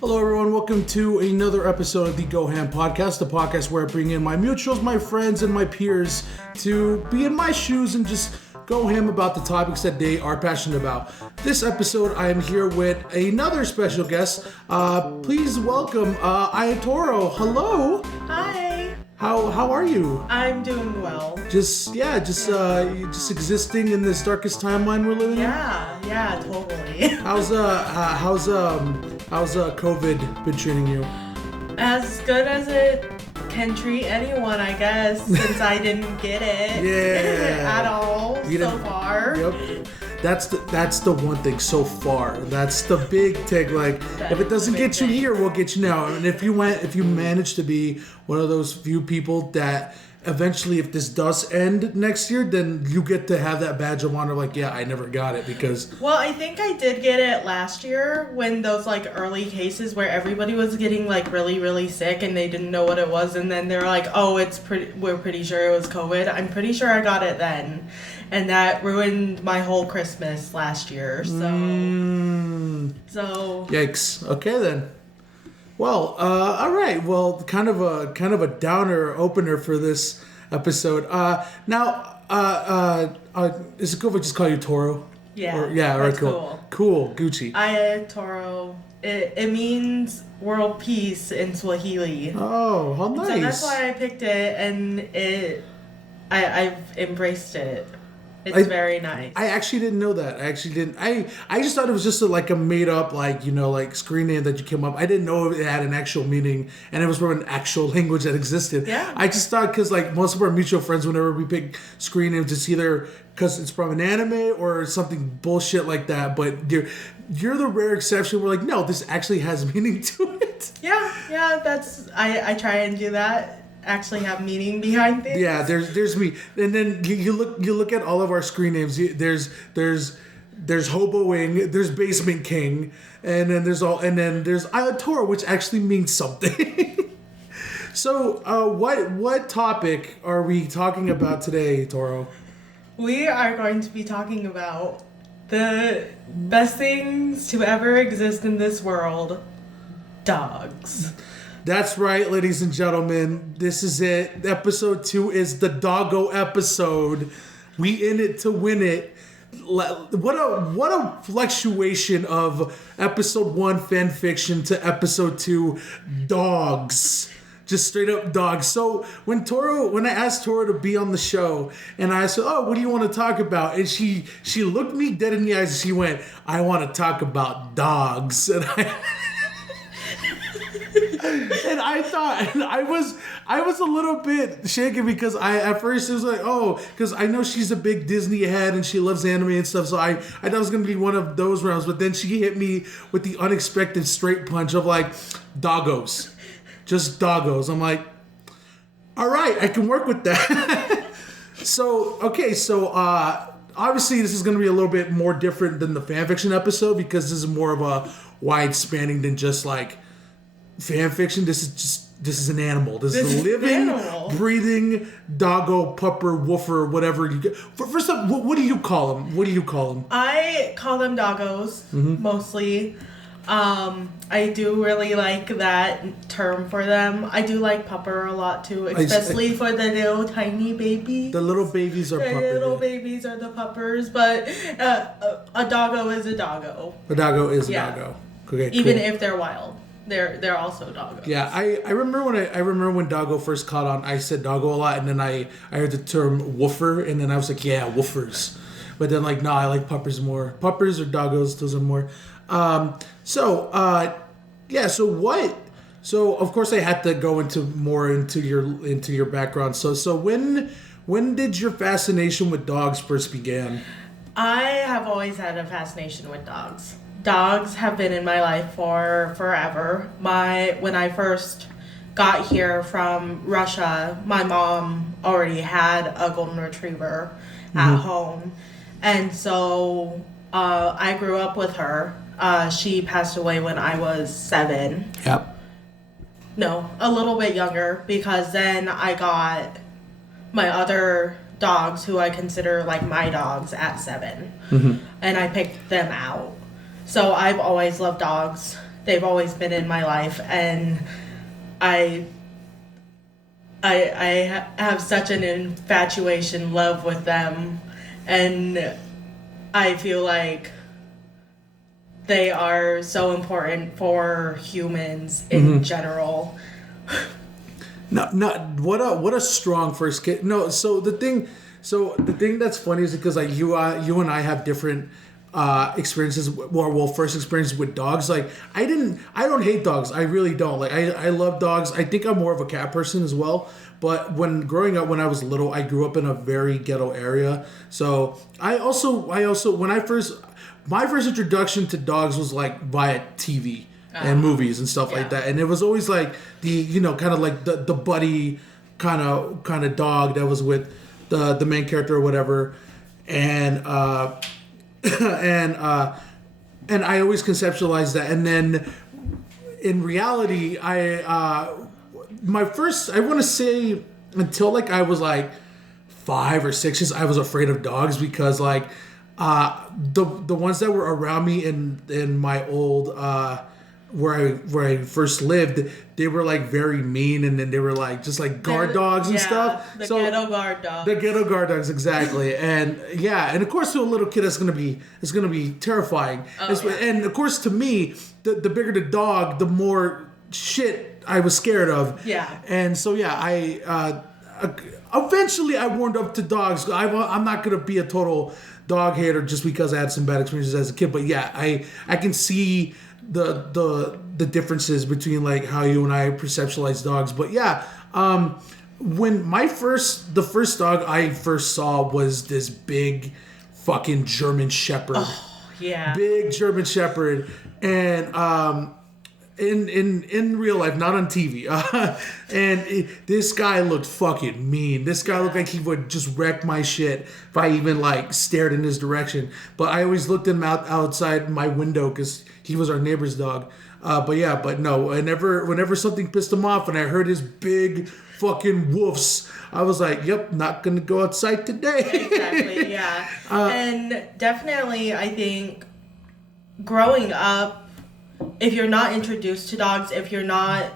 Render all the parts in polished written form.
Hello, everyone. Welcome to another episode of the Go Ham Podcast, the podcast where I bring in my mutuals, my friends, and my peers to be in my shoes and just go ham about the topics that they are passionate about. This episode, I am here with another special guest. Please welcome Aiyetoro. Hello. Hi. How are you? I'm doing well. Just existing in this darkest timeline we're living in. Yeah, totally. How's COVID been treating you? As good as it can treat anyone, I guess, since I didn't get it at all so far. Yep. That's the one thing so far. That's the big thing. Like, if it doesn't get you here, we'll get you now. And if you manage to be one of those few people that eventually, if this does end next year, then you get to have that badge of honor. Like, yeah, I never got it because. Well, I think I did get it last year when those early cases where everybody was getting really, really sick and they didn't know what it was, and then they're like, "Oh, we're pretty sure it was COVID." I'm pretty sure I got it then. And that ruined my whole Christmas last year. So yikes. Okay then. Well, all right. Well, kind of a downer opener for this episode. Now, is it cool if I just call you Toro? Yeah. All right. Cool. Gucci. Aiyetoro. It means world peace in Swahili. Oh, how nice. So that's why I picked it, and I've embraced it. It's very nice. I actually didn't know that. I just thought it was just a made up screen name that you came up. I didn't know it had an actual meaning and it was from an actual language that existed. Yeah. I just thought because most of our mutual friends, whenever we pick screen names, it's either because it's from an anime or something bullshit like that. But you're the rare exception. We're like, no, this actually has meaning to it. Yeah. That's I try and do that. Actually have meaning behind things. Yeah, there's me, and then you look at all of our screen names. There's Hoboing, there's Basement King, and then there's Aiyetoro, which actually means something. So, what topic are we talking about today, Toro? We are going to be talking about the best things to ever exist in this world: dogs. That's right, ladies and gentlemen. This is it. Episode 2 is the doggo episode. We in it to win it. What a fluctuation of episode 1 fan fiction to episode 2 dogs. Just straight up dogs. So when I asked Toro to be on the show, and I said, "Oh, what do you want to talk about?" and she looked me dead in the eyes and she went, "I want to talk about dogs." And I was a little bit shaken because at first it was like, oh, because I know she's a big Disney head and she loves anime and stuff, so I thought it was gonna be one of those rounds, but then she hit me with the unexpected straight punch of doggos, just doggos. I'm like, all right, I can work with that. So obviously this is gonna be a little bit more different than the fanfiction episode because this is more of a wide spanning than just fan fiction. This is an animal. This is a living, breathing doggo, pupper, woofer, whatever you get. First up, what do you call them? I call them doggos, mostly. I do really like that term for them. I do like pupper a lot too, especially for the little tiny babies. The little babies are puppers. The little babies are the puppers, but a doggo is a doggo. A doggo is a doggo. Okay, even if they're wild. They're also doggos. Yeah, I remember when doggo first caught on. I said doggo a lot, and then I heard the term woofer, and then I was like, yeah, woofers. But then no, I like puppers more. Puppers or doggos, those are more. So of course I had to go into your background. So when did your fascination with dogs first begin? I have always had a fascination with dogs. Dogs have been in my life for forever. When I first got here from Russia, my mom already had a golden retriever at home. And so I grew up with her. She passed away when I was 7. Yep. No, a little bit younger, because then I got my other dogs, who I consider my dogs, at 7. And I picked them out. So I've always loved dogs. they've always been in my life, and I have such an infatuation, love with them, and I feel like they are so important for humans in general. No, what a strong first kid. No, so the thing that's funny is because like you and I have different experiences, first experiences with dogs. Like I don't hate dogs. I really don't. Like I love dogs. I think I'm more of a cat person as well. But when growing up, when I was little, I grew up in a very ghetto area. So I also my first introduction to dogs was like via TV and movies and stuff like that. And it was always like the, kind of like the buddy kind of dog that was with the main character or whatever. And and I always conceptualized that. And then in reality, I want to say until like I was like 5 or 6, I was afraid of dogs because like the ones that were around me in my old where I first lived, they were like very mean, and then they were like just like guard dogs and stuff. Ghetto guard dogs. The ghetto guard dogs, exactly. And and of course to a little kid it's gonna be terrifying. And of course to me, the bigger the dog, the more shit I was scared of. Yeah. And so I eventually I warmed up to dogs. I'm not gonna be a total dog hater just because I had some bad experiences as a kid. But yeah, I can see the differences between like how you and I perceptualize dogs. But yeah, when the first dog I first saw was this big fucking German Shepherd. Oh, yeah. Big German Shepherd. And in real life, not on TV. This guy looked fucking mean. This guy looked like he would just wreck my shit if I even like stared in his direction. But I always looked him outside my window because he was our neighbor's dog. But no, whenever something pissed him off and I heard his big fucking woofs, I was like, yep, not gonna go outside today. Exactly, yeah. And definitely, I think growing up, if you're not introduced to dogs, if you're not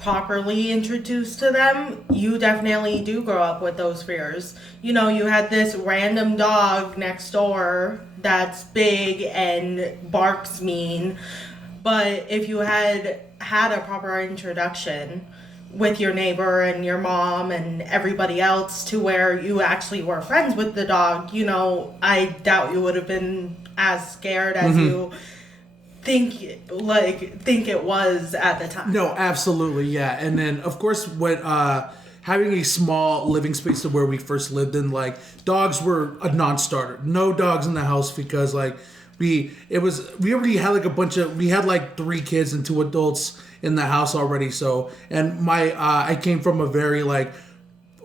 properly introduced to them, you definitely do grow up with those fears. You had this random dog next door that's big and barks mean, but if you had a proper introduction with your neighbor and your mom and everybody else to where you actually were friends with the dog, I doubt you would have been as scared as you think it was at the time. No, absolutely, yeah. And then of course when having a small living space to where we first lived in, like dogs were a non-starter. No dogs in the house because like we already had like we had like 3 kids and 2 adults in the house already. So and I came from a very like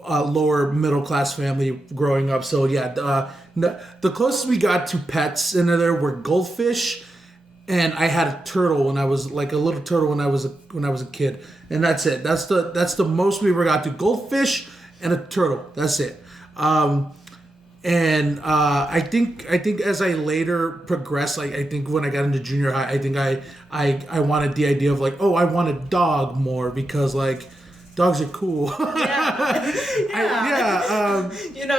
lower middle class family growing up. So yeah, the closest we got to pets in there were goldfish. And I had a turtle when I was like a little turtle when I was a kid, and that's it. That's the most we ever got to. Goldfish and a turtle. That's it. And I think as I later progressed, like I think when I got into junior high, I think I wanted the idea of like, I want a dog more because like dogs are cool. Yeah.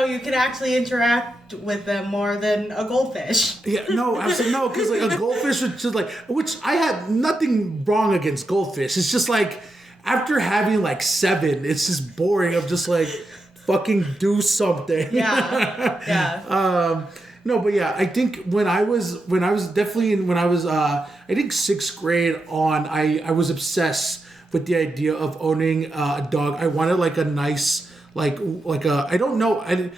You can actually interact with them more than a goldfish. Yeah, no, absolutely no, because like a goldfish was just like, which I had nothing wrong against goldfish. It's just like after having like 7, it's just boring. I'm just like, fucking do something. Yeah. No, but yeah, I think when I was I think 6th grade on, I was obsessed with the idea of owning a dog. I wanted like a nice like a, I don't know, I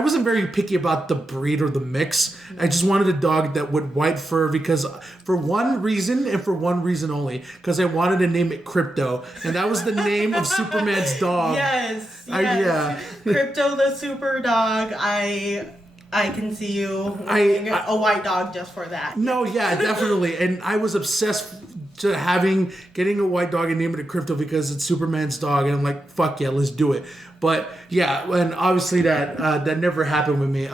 wasn't very picky about the breed or the mix. I just wanted a dog that would white fur because for one reason and for one reason only, because I wanted to name it Crypto, and that was the name of Superman's dog. Yes. Yeah. Crypto the super dog. I can see you wanting a white dog just for that. No, yeah, definitely. And I was obsessed to getting a white dog and naming it Crypto because it's Superman's dog, and I'm like, fuck yeah, let's do it. But yeah, and obviously that never happened with me.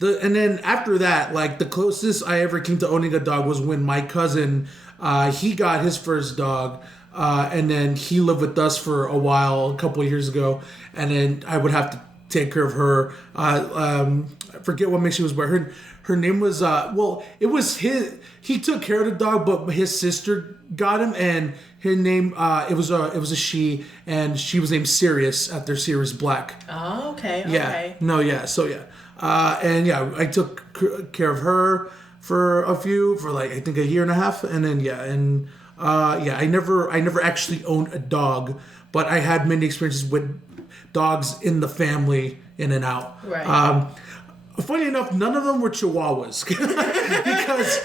And then after that, like the closest I ever came to owning a dog was when my cousin, he got his first dog, and then he lived with us for a while, a couple of years ago, and then I would have to take care of her. I forget what mix she was, but her name was it was his. He took care of the dog, but his sister got him, and her name it was a she, and she was named Sirius after Sirius Black. Oh, okay. Yeah. Okay. No. Yeah. So yeah. And yeah, I took care of her for like I think a year and a half, and then I never actually owned a dog, but I had many experiences with dogs in the family, in and out. Right. Funny enough, none of them were Chihuahuas because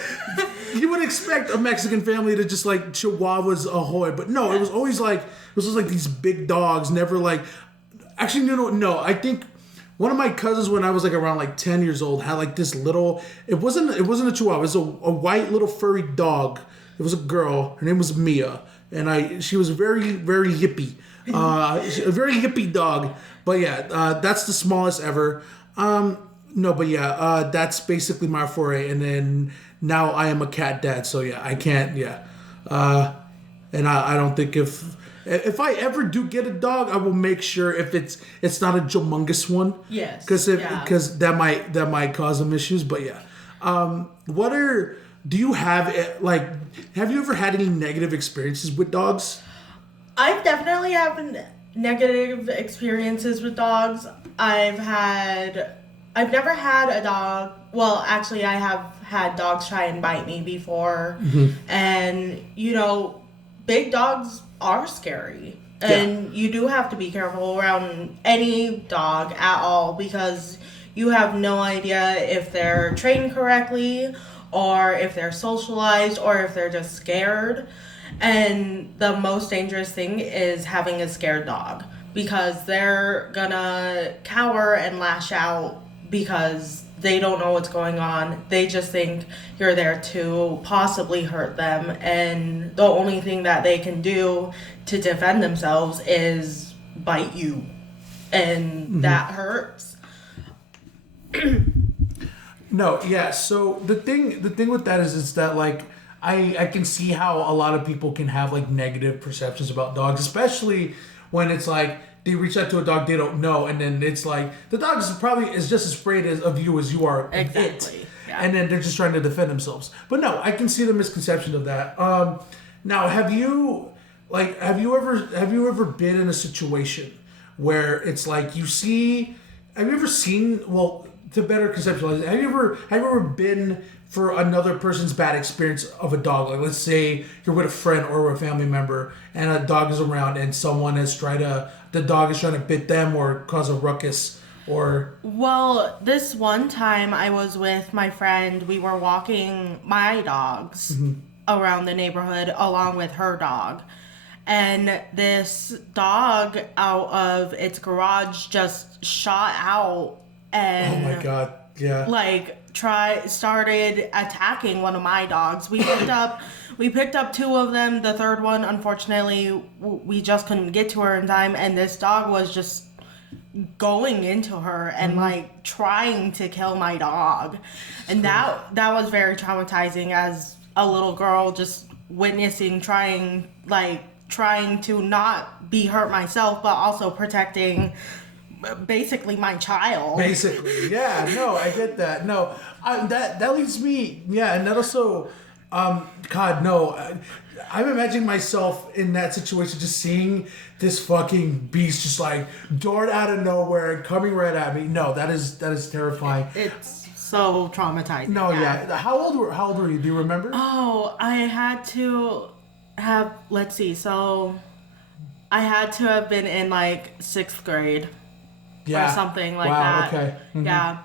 you would expect a Mexican family to just like Chihuahuas ahoy, but no, it was always like these big dogs. Never like, actually no. I think one of my cousins when I was like around like 10 years old had like this little. It wasn't a Chihuahua. It was a white little furry dog. It was a girl. Her name was Mia, and she was very very hippie. A very hippie dog. But yeah, that's the smallest ever. No, but yeah, that's basically my foray. And then now I am a cat dad, so yeah, I can't, yeah. And I don't think if I ever do get a dog, I will make sure if it's not a humongous one. Yes. Because that might cause some issues. But yeah, do you have have you ever had any negative experiences with dogs? I've definitely had negative experiences with dogs. I've never had a dog. Well, actually, I have had dogs try and bite me before. Mm-hmm. And, big dogs are scary. And you do have to be careful around any dog at all because you have no idea if they're trained correctly or if they're socialized or if they're just scared. And the most dangerous thing is having a scared dog because they're gonna cower and lash out because they don't know what's going on. They just think you're there to possibly hurt them, and the only thing that they can do to defend themselves is bite you, and that hurts. No, yeah. So the thing with that is that like I can see how a lot of people can have like negative perceptions about dogs, especially when it's like they reach out to a dog they don't know, and then it's like the dog is just as afraid of you as you are of it, and then they're just trying to defend themselves. But no, I can see the misconception of that. Now, have you ever been in a situation where it's like have you ever seen? Well, to better conceptualize it, have you ever been for another person's bad experience of a dog? Like, let's say you're with a friend or a family member and a dog is around and the dog is trying to bit them or cause a ruckus or... Well, this one time I was with my friend, we were walking my dogs around the neighborhood along with her dog. And this dog out of its garage just shot out and... Oh my God, yeah. Started attacking one of my dogs. We picked up two of them. The third one, unfortunately, we just couldn't get to her in time, and this dog was just going into her and trying to kill my dog. And that was very traumatizing as a little girl, just witnessing trying to not be hurt myself, but also protecting basically my child. Basically, yeah. No, I get that. No, that leads me. Yeah, and that also, God, no. I'm imagining myself in that situation, just seeing this fucking beast just like dart out of nowhere and coming right at me. No, that is terrifying. It's so traumatizing. No, yeah. How old were you? Do you remember? Oh, I had to have. Let's see. So, I had to have been in 6th grade. Yeah. Or something like that. Okay. Mm-hmm. Yeah.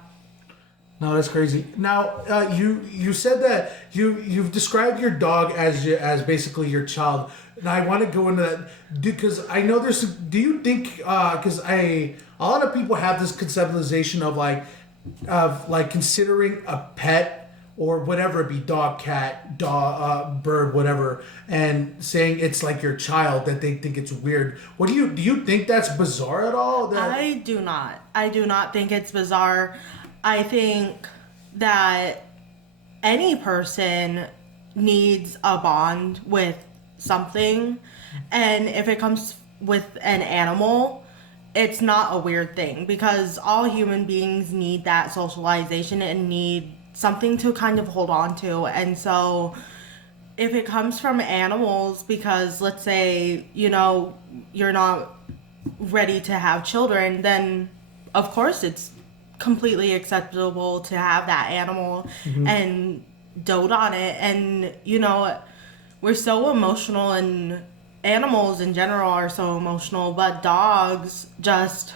No, that's crazy. Now, you said that you've described your dog as basically your child, and I want to go into that because I know there's. Do you think? Because a lot of people have this conceptualization of considering a pet or whatever it be, dog, cat, bird, whatever, and saying it's like your child, that they think it's weird. What do you think that's bizarre at all? I do not think it's bizarre. I think that any person needs a bond with something, and if it comes with an animal, it's not a weird thing, because all human beings need that socialization and need something to kind of hold on to. And so if it comes from animals, because let's say, you know, you're not ready to have children, then of course it's completely acceptable to have that animal and dote on it. And, you know, we're so emotional, and animals in general are so emotional, but dogs just,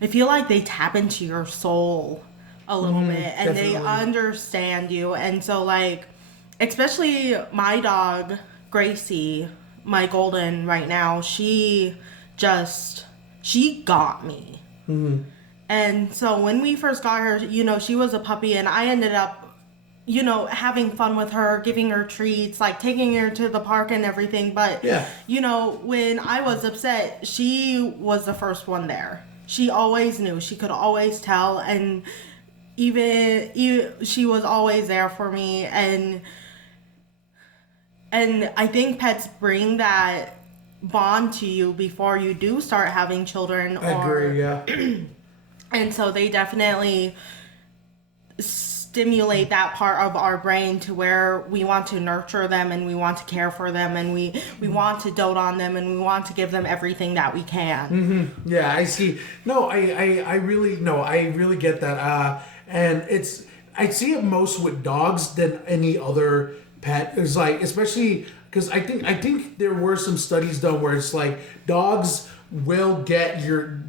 I feel like they tap into your soul a little bit, and definitely. they understand you. And so, like, especially my dog, Gracie, my golden right now, she got me. And so when we first got her, you know, she was a puppy, and I ended up, you know, having fun with her, giving her treats, like taking her to the park and everything. But, you know, when I was upset, she was the first one there. She always knew. She could always tell. And even she was always there for me. And I think pets bring that bond to you before you do start having children. I agree, yeah. And so they definitely stimulate that part of our brain to where we want to nurture them, and we want to care for them, and we want to dote on them, and we want to give them everything that we can. Yeah, I see. No, I really get that. And I see it most with dogs than any other pet. It's like, especially because I think there were some studies done where it's like dogs will get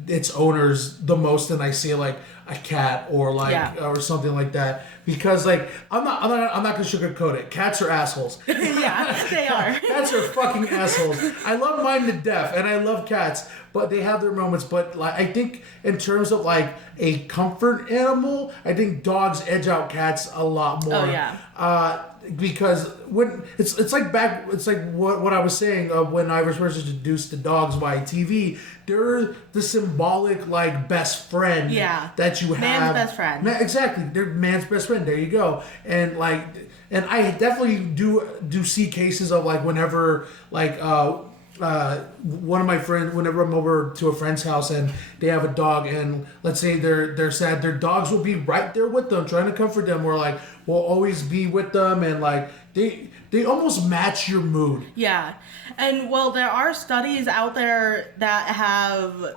its owners the most than I see like a cat or like or something like that, because like I'm not gonna sugarcoat it. Cats are assholes. Yeah, they are. Cats are fucking assholes. I love mine to death, and I love cats, but they have their moments. But like, I think in terms of like a comfort animal, I think dogs edge out cats a lot more. Oh yeah. Because when it's like what I was saying when I was first introduced to dogs by TV, they're the symbolic like best friend that you have. Man's best friend. Exactly, they're man's best friend. There you go. And like, and I definitely do see cases of like whenever like one of my friends, whenever I'm over to a friend's house and they have a dog, and let's say they're sad, their dogs will be right there with them, trying to comfort them, or like will always be with them, and like they almost match your mood. Yeah, and well, there are studies out there that have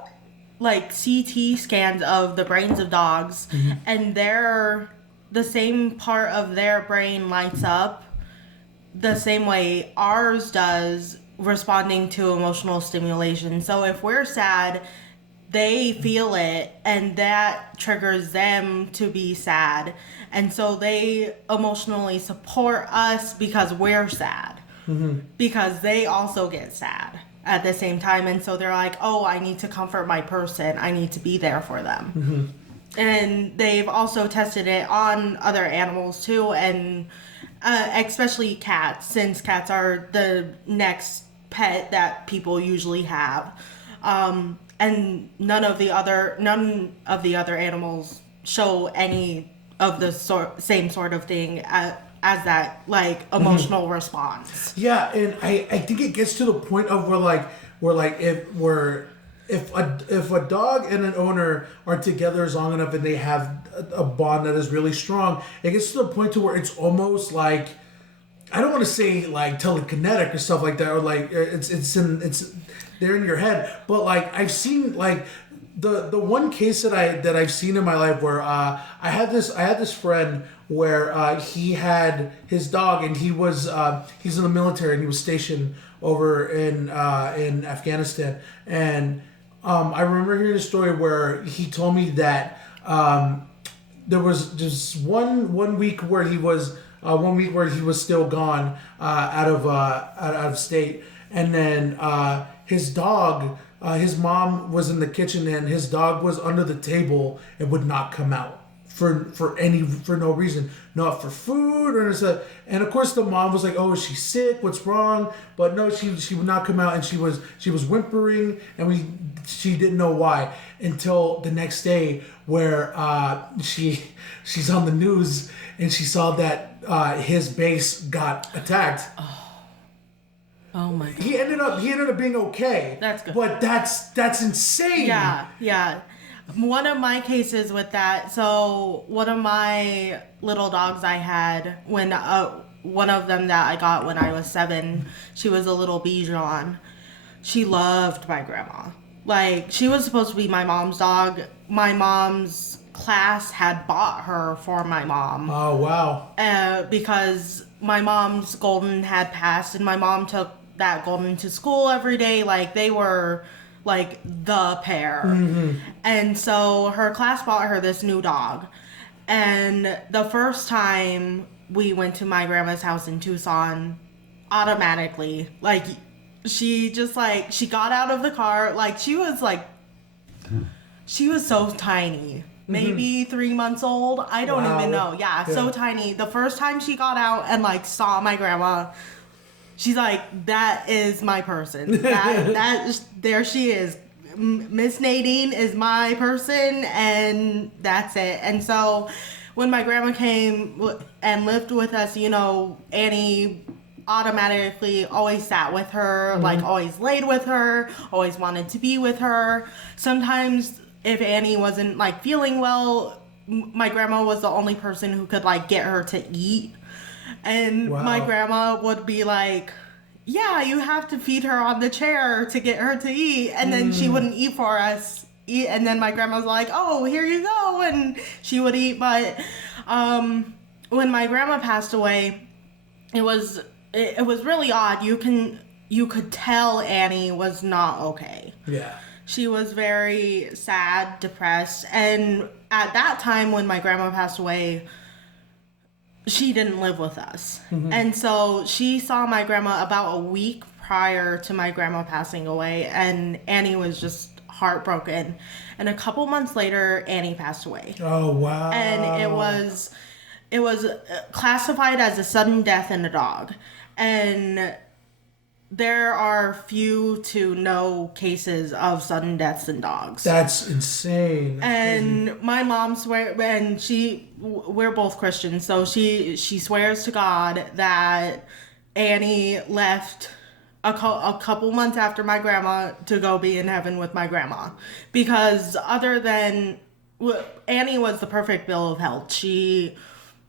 like CT scans of the brains of dogs, and the same part of their brain lights up the same way ours does, responding to emotional stimulation. So if we're sad, they feel it, and that triggers them to be sad, and so they emotionally support us because we're sad, because they also get sad at the same time. And so they're like, oh, I need to comfort my person, I need to be there for them. And they've also tested it on other animals too, and especially cats, since cats are the next pet that people usually have, and none of the other animals show any of the same sort of thing as that like emotional response. Yeah, and I think it gets to the point of if a dog and an owner are together long enough and they have a bond that is really strong, it gets to the point to where it's almost like, I don't want to say like telekinetic or stuff like that, or like it's there in your head, but like I've seen like the one case that I've seen in my life where I had this friend where he had his dog, and he's in the military, and he was stationed over in Afghanistan, and I remember hearing a story where he told me that there was just one week where he was still gone out of state, and then his dog, his mom was in the kitchen, and his dog was under the table and would not come out for no reason, not for food or anything. And of course the mom was like, "Oh, is she sick? What's wrong?" But no, she would not come out, and she was whimpering, and she didn't know why until the next day where she's on the news and she saw that his base got attacked. Oh my God. He ended up being okay. That's good. But that's insane. Yeah. One of my cases with that, so one of my little dogs I had when one of them that I got when I was 7, she was a little Bichon. She loved my grandma. Like, she was supposed to be my mom's dog. My mom's class had bought her for my mom. Oh, wow. Because my mom's golden had passed, and my mom took that golden to school every day. Like, they were like the pair. Mm-hmm. And so her class bought her this new dog. And the first time we went to my grandma's house in Tucson, automatically, like, she just, like, she got out of the car, like, she was so tiny. Maybe 3 months old. I don't even know. Yeah, so tiny. The first time she got out and, like, saw my grandma, she's like, that is my person. There she is. Miss Nadine is my person, and that's it. And so when my grandma came and lived with us, you know, Annie automatically always sat with her, like, always laid with her, always wanted to be with her. Sometimes if Annie wasn't, like, feeling well, my grandma was the only person who could, like, get her to eat. And my grandma would be like, yeah, you have to feed her on the chair to get her to eat. And then she wouldn't eat for us. And then my grandma was like, oh, here you go. And she would eat. But when my grandma passed away, it was really odd. You could tell Annie was not okay. Yeah. She was very sad, depressed. And at that time when my grandma passed away, she didn't live with us. Mm-hmm. And so she saw my grandma about a week prior to my grandma passing away, and Annie was just heartbroken. And a couple months later, Annie passed away. Oh, wow. And it was classified as a sudden death in a dog. And there are few to no cases of sudden deaths in dogs. That's insane. And my mom swears, and we're both Christians, so she swears to God that Annie left a couple months after my grandma to go be in heaven with my grandma. Because other than, Annie was the perfect bill of health. She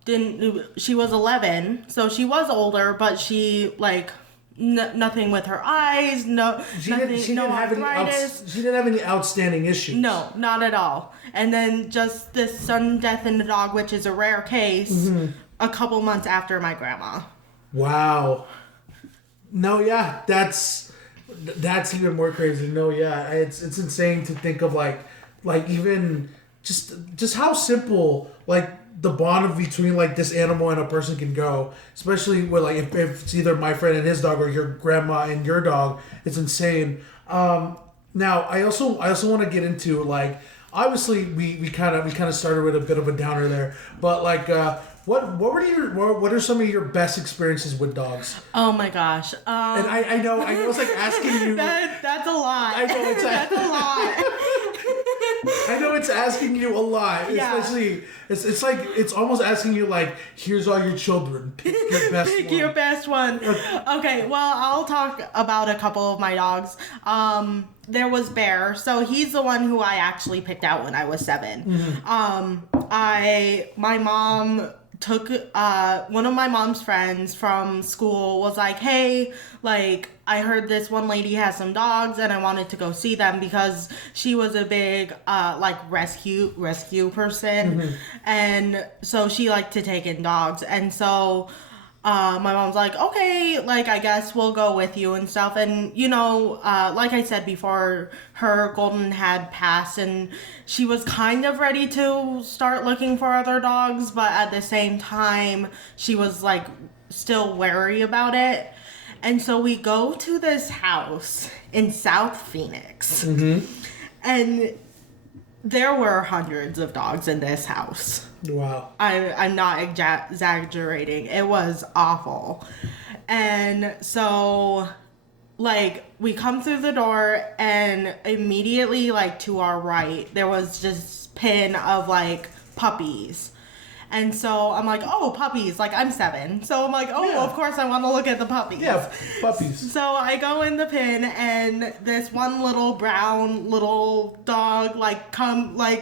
was 11, so she was older, but she, like, nothing with her eyes, she didn't have any outstanding issues. No, not at all. And then just this sudden death in the dog, which is a rare case, a couple months after my grandma. Wow. No, yeah, that's even more crazy. No, yeah, it's insane to think of like even just how simple, like, the bond between, like, this animal and a person can go, especially with, like, if it's either my friend and his dog or your grandma and your dog. It's insane. Now I also want to get into, like, obviously we kind of started with a bit of a downer there, but, like, what are some of your best experiences with dogs? Oh my gosh. And I know it's like asking you. That's a lot. I know that's a lot. I know it's asking you a lot, especially it's like it's almost asking you, like, here's all your children, pick your best pick one. your best one. Okay, well, I'll talk about a couple of my dogs. There was Bear, so he's the one who I actually picked out when I was 7. Mm-hmm. My mom took one of my mom's friends from school was like, hey, like, I heard this one lady has some dogs and I wanted to go see them because she was a big like rescue person. Mm-hmm. And so she liked to take in dogs. And so my mom's like, okay, like, I guess we'll go with you and stuff. And, you know, like I said before, her golden had passed and she was kind of ready to start looking for other dogs, but at the same time, she was, like, still wary about it. And so we go to this house in South Phoenix. Mm-hmm. And there were hundreds of dogs in this house. Wow. I'm not exaggerating. It was awful. And so, like, we come through the door, and immediately, like, to our right, there was this pen of, like, puppies. And so I'm like, oh, puppies. Like, I'm 7. So I'm like, oh, of course I want to look at the puppies. Yeah, puppies. So I go in the pen, and this one little brown little dog, like,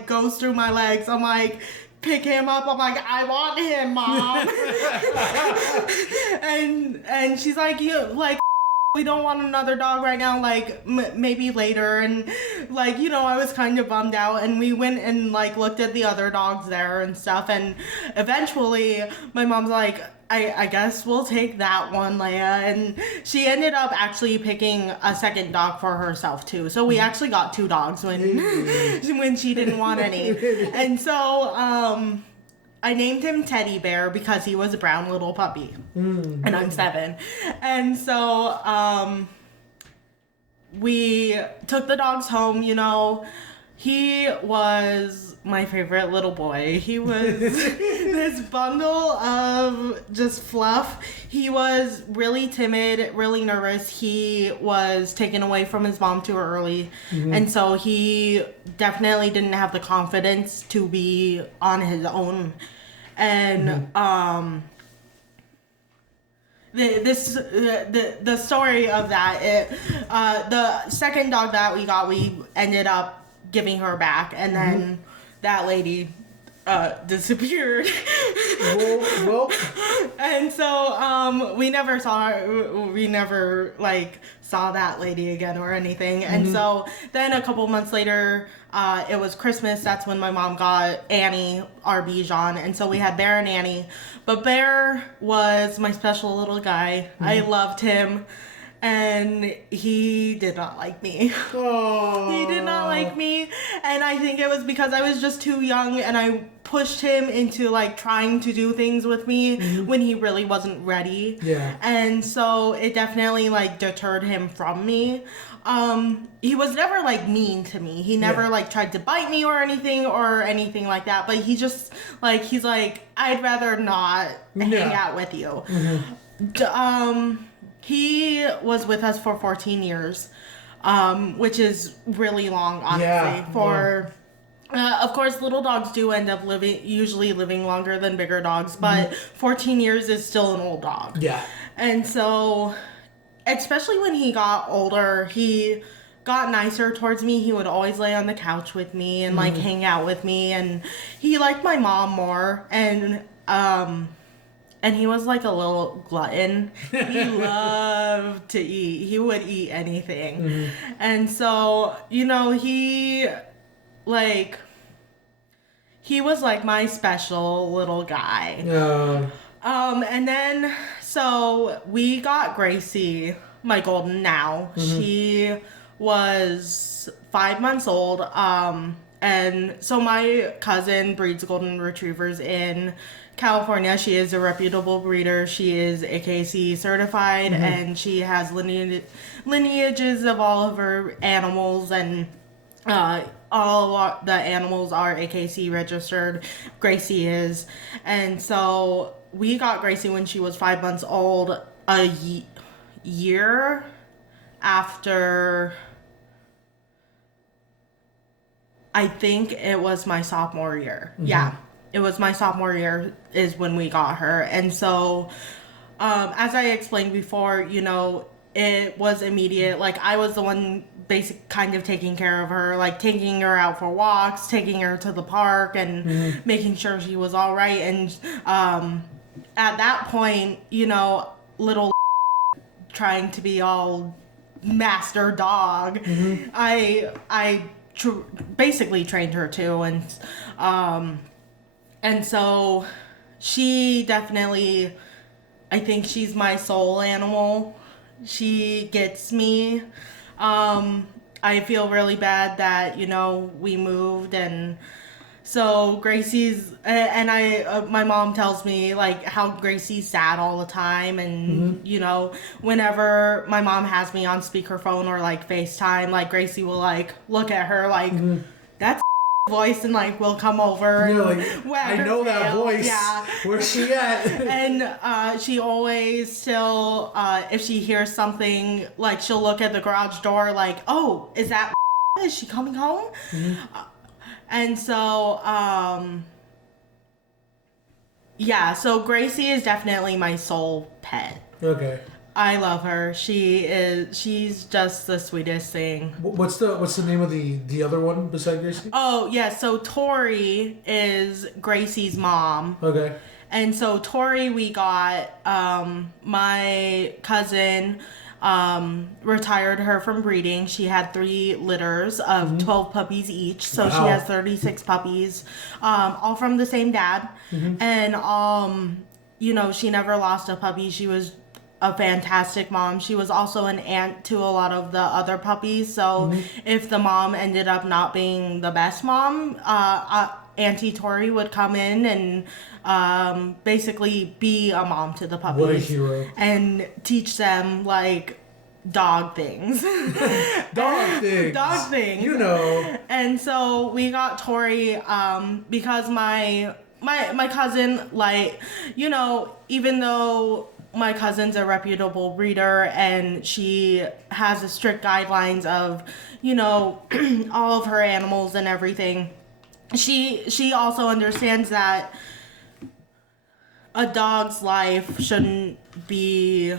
goes through my legs. I'm like, pick him up. I'm like, I want him, Mom. and she's like, we don't want another dog right now, like, maybe later. And, like, I was kind of bummed out, and we went and, like, looked at the other dogs there and stuff, and eventually my mom's like, I guess we'll take that one, Leia. And she ended up actually picking a second dog for herself, too. So we actually got 2 dogs when she didn't want any. And so, I named him Teddy Bear because he was a brown little puppy. And I'm 7. And so, we took the dogs home, He was my favorite little boy. He was this bundle of just fluff. He was really timid, really nervous. He was taken away from his mom too early. And so he definitely didn't have the confidence to be on his own. And the story of that, the second dog that we got, we ended up giving her back, and then that lady disappeared. Well. And so we never saw her. We never saw that lady again or anything. And so then a couple months later, it was Christmas. That's when my mom got Annie, our Bichon, and so we had Bear and Annie. But Bear was my special little guy. I loved him. And he did not like me. Oh. He did not like me. And I think it was because I was just too young, and I pushed him into trying to do things with me when he really wasn't ready. Yeah. And so it definitely deterred him from me. He was never mean to me. He never tried to bite me or anything like that. But he just he's like, I'd rather not hang out with you. He was with us for 14 years, which is really long, honestly. Of course, little dogs do end up usually living longer than bigger dogs, but 14 years is still an old dog. Yeah. And so, especially when he got older, he got nicer towards me. He would always lay on the couch with me and hang out with me, and he liked my mom more, and he was a little glutton. He loved to eat. He would eat anything. And so, he was my special little guy. And then, so we got Gracie, my golden now. She was 5 months old. And so my cousin breeds golden retrievers in California. She is a reputable breeder. She is AKC certified, and she has lineages of all of her animals, and all the animals are AKC registered. Gracie is. And so we got Gracie when she was 5 months old, a year after, I think it was my sophomore year. Yeah. It was my sophomore year is when we got her. And so, as I explained before, it was immediate. I was the one kind of taking care of her, taking her out for walks, taking her to the park, and making sure she was all right. And at that point, little trying to be all master dog, I basically trained her too. And so she definitely, I think she's my soul animal. She gets me. I feel really bad that, we moved, and so Gracie's, and my mom tells me how Gracie's sad all the time, and whenever my mom has me on speakerphone or FaceTime, Gracie will look at her that's voice and like will come over. Yeah, and like, I know that voice. Yeah. Where's she at? And she always still, if she hears something, like she'll look at the garage door like, oh, is that is she coming home? Mm-hmm. And so, yeah, so Gracie is definitely my soul pet. Okay. I love her. She's just the sweetest thing. What's the name of the other one beside Gracie? Oh, yeah, so Tori is Gracie's mom. Okay. And so Tori, we got, my cousin retired her from breeding. She had 3 litters of 12 puppies each. So she has 36 puppies, all from the same dad. And, you know, she never lost a puppy. She was a fantastic mom. She was also an aunt to a lot of the other puppies. So if the mom ended up not being the best mom, Auntie Tori would come in and basically be a mom to the puppies. What a hero. And teach them like dog things. Dog things. Dog things. You know. And so we got Tori because my cousin, like, you know, even though my cousin's a reputable breeder and she has a strict guidelines of, you know, all of her animals and everything, she also understands that a dog's life shouldn't be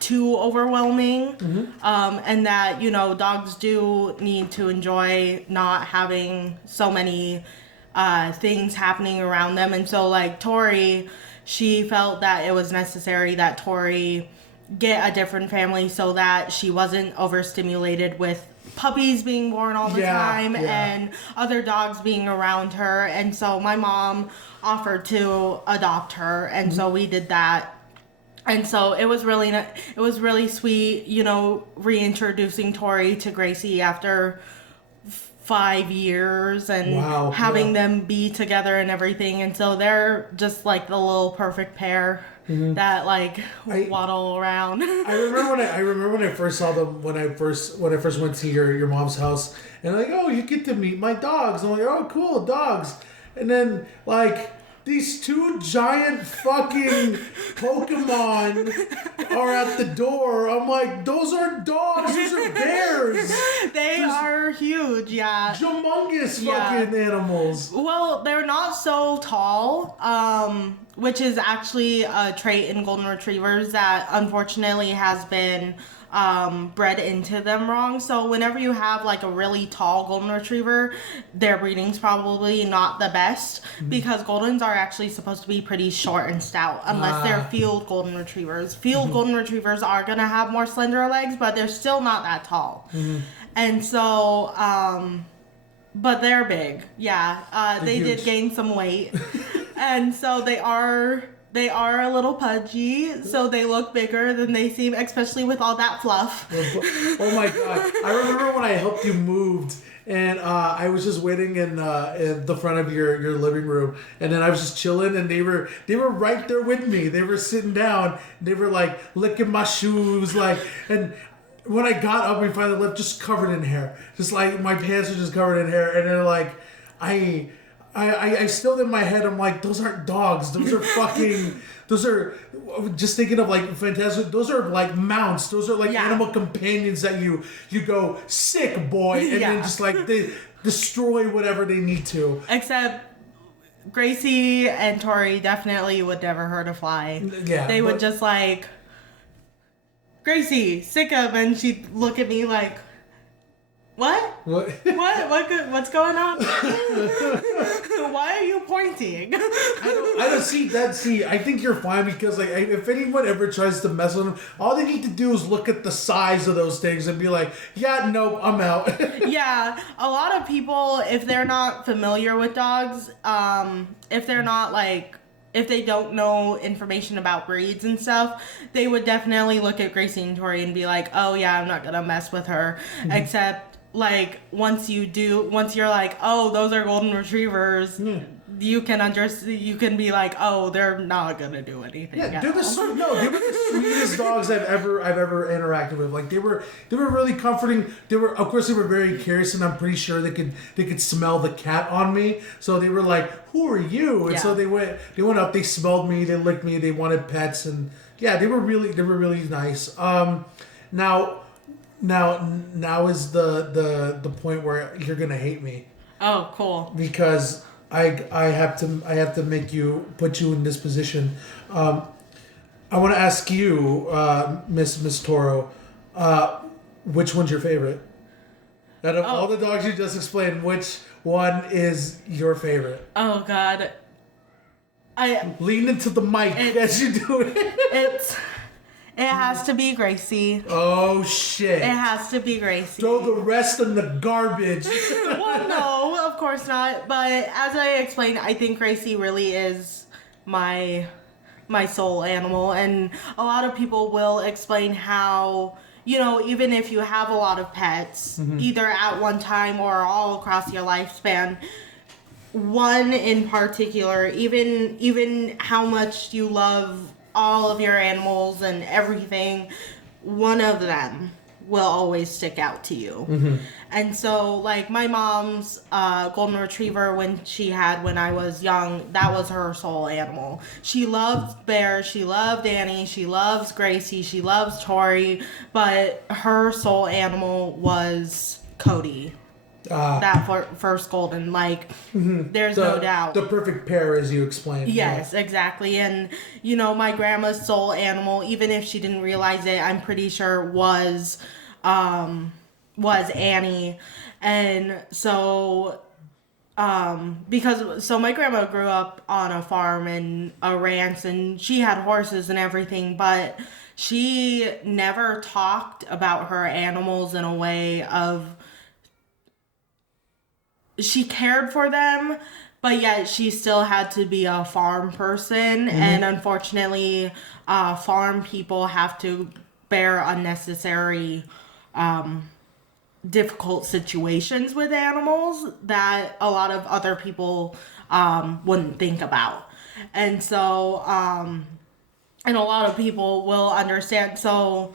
too overwhelming, and that, you know, dogs do need to enjoy not having so many things happening around them. And so, like, Tori, she felt that it was necessary that Tori get a different family so that she wasn't overstimulated with puppies being born all the time and other dogs being around her. And so my mom offered to adopt her, and so we did that. And so it was really sweet, you know, reintroducing Tori to Gracie after 5 years and having them be together and everything. And so they're just like the little perfect pair that like waddle around. I remember when I first saw them when I first went to your mom's house, and like, oh, you get to meet my dogs. I'm like, oh, cool, dogs. And then like these 2 giant fucking Pokemon are at the door. I'm like, those aren't dogs, those are bears. They are huge, yeah. Humongous fucking animals. Well, they're not so tall, which is actually a trait in golden retrievers that unfortunately has been bred into them wrong. So whenever you have like a really tall golden retriever, their breeding's probably not the best because goldens are actually supposed to be pretty short and stout unless they're field golden retrievers. Field golden retrievers are gonna have more slender legs, but they're still not that tall. And so but they're big. They huge. did gain some weight. And so they are a little pudgy, so they look bigger than they seem, especially with all that fluff. Oh my god. I remember when I helped you moved, and I was just waiting in the front of your living room, and then I was just chilling, and they were right there with me. They were sitting down, they were like licking my shoes, like, and when I got up and finally left, just covered in hair. Just like my pants are just covered in hair, and they're like, I still in my head, I'm like, those aren't dogs. Those are fucking, those are, just thinking of like fantastic, those are like mounts. Those are like animal companions that you go, sick boy, and then just like they destroy whatever they need to. Except Gracie and Tori definitely would never hurt a fly. Yeah. They would just like, Gracie, sick of, and she'd look at me like, what? What's going on? Why are you pointing? I don't see that. See, I think you're fine because like if anyone ever tries to mess with them, all they need to do is look at the size of those things and be like, yeah, nope, I'm out. Yeah, a lot of people, if they're not familiar with dogs, if they're not like, if they don't know information about breeds and stuff, they would definitely look at Gracie and Tori and be like, oh yeah, I'm not gonna mess with her. Except like once you're like, oh, those are golden retrievers, you can be like, oh, they're not gonna do anything. Yeah, they were the sweetest dogs I've ever interacted with. Like they were really comforting. They were very curious, and I'm pretty sure they could smell the cat on me. So they were like, "Who are you?" And so they went up. They smelled me. They licked me. They wanted pets, and yeah, they were really nice. Now is the point where you're gonna hate me. Oh, cool. Because I have to put you in this position. I want to ask you, Miss Toro, which one's your favorite? Out of all the dogs you just explained, which one is your favorite? Oh God, I lean into the mic as you do it. It has to be Gracie. Oh shit! It has to be Gracie. Throw the rest in the garbage. Well, no, of course not. But as I explained, I think Gracie really is my soul animal, and a lot of people will explain how, you know, even if you have a lot of pets, either at one time or all across your lifespan, one in particular, even how much you love all of your animals and everything, one of them will always stick out to you. And so, like, my mom's golden retriever, when I was young, that was her soul animal. She loved Bear, she loved Annie, she loves Gracie, she loves Tori, but her soul animal was Cody. That first golden, there's no doubt. The perfect pair, as you explained. Yes, exactly. And, you know, my grandma's soul animal, even if she didn't realize it, I'm pretty sure was Annie. And so, so my grandma grew up on a farm and a ranch, and she had horses and everything, but she never talked about her animals in a way of, she cared for them, but yet she still had to be a farm person. And unfortunately, farm people have to bear unnecessary difficult situations with animals that a lot of other people wouldn't think about. And so, and a lot of people will understand. So,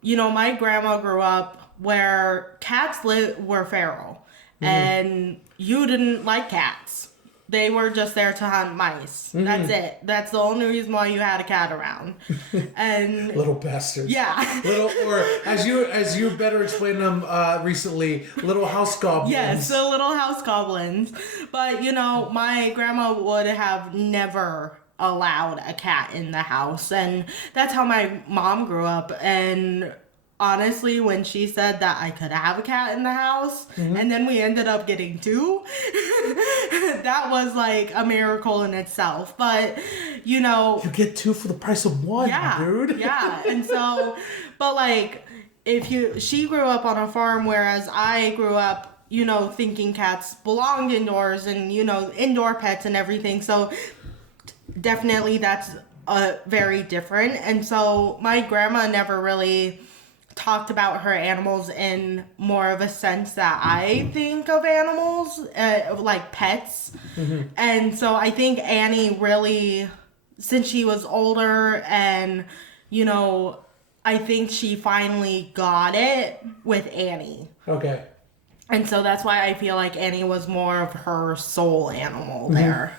you know, my grandma grew up where cats were feral. And you didn't like cats. They were just there to hunt mice. That's it. That's the only reason why you had a cat around. And little bastards. Yeah. Or as you better explained them recently, little house goblins. Yes, the little house goblins. But, you know, my grandma would have never allowed a cat in the house. And that's how my mom grew up. And honestly, when she said that I could have a cat in the house, and then we ended up getting two, that was like a miracle in itself. But, you know, you get two for the price of one, dude. Yeah. And so, but like, she grew up on a farm, whereas I grew up, you know, thinking cats belonged indoors and, you know, indoor pets and everything. So definitely that's very different. And so my grandma never really talked about her animals in more of a sense that I think of animals, like pets. And so I think Annie really, since she was older, and, you know, I think she finally got it with Annie. Okay. And so that's why I feel like Annie was more of her soul animal there.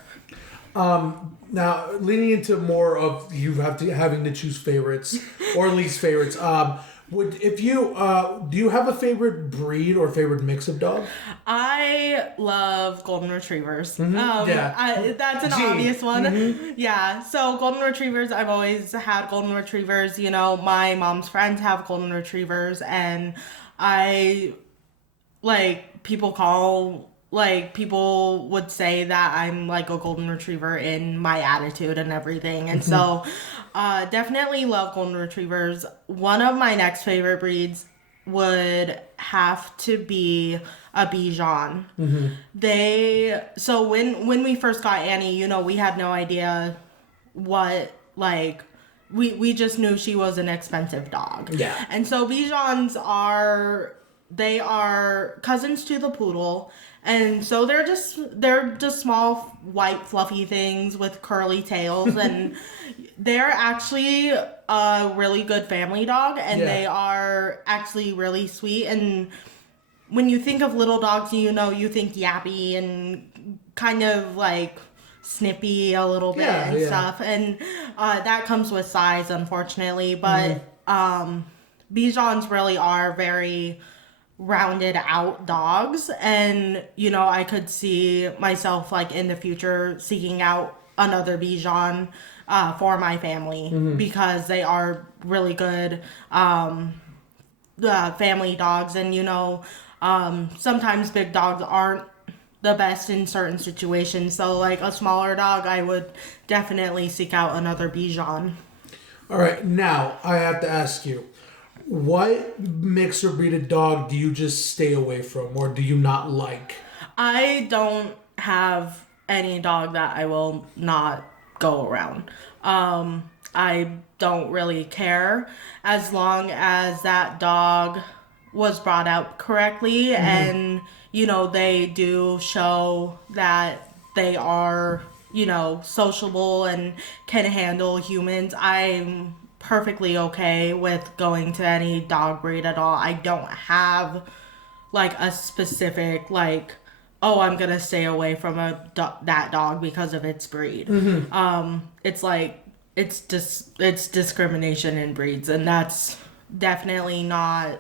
Now, leaning into more of you having to choose favorites or least favorites, do you have a favorite breed or favorite mix of dog? I love golden retrievers. Yeah. That's an obvious one. Yeah. So golden retrievers, I've always had golden retrievers. You know, my mom's friends have golden retrievers, and people would say that I'm like a golden retriever in my attitude and everything. And so definitely love golden retrievers. One of my next favorite breeds would have to be a Bichon. So when we first got Annie, you know, we had no idea what, like, we just knew she was an expensive dog. Yeah. And so Bichons are cousins to the poodle, And so they're just small white fluffy things with curly tails, and they're actually a really good family dog, and they are actually really sweet. And when you think of little dogs, you think yappy and kind of like snippy a little bit and stuff, and that comes with size, unfortunately. But Bijans really are very rounded out dogs, and I could see myself like in the future seeking out another Bijan for my family because they are really good family dogs, and sometimes big dogs aren't the best in certain situations, so like a smaller dog, I would definitely seek out another Bijan. All right, now I have to ask you, what mix or breed of dog do you just stay away from, or do you not like? I don't have any dog that I will not go around. I don't really care as long as that dog was brought out correctly and, they do show that they are, sociable and can handle humans. I'm perfectly okay with going to any dog breed at all. I don't have like a specific oh, I'm gonna stay away from that dog because of its breed. It's like it's discrimination in breeds, and that's definitely not.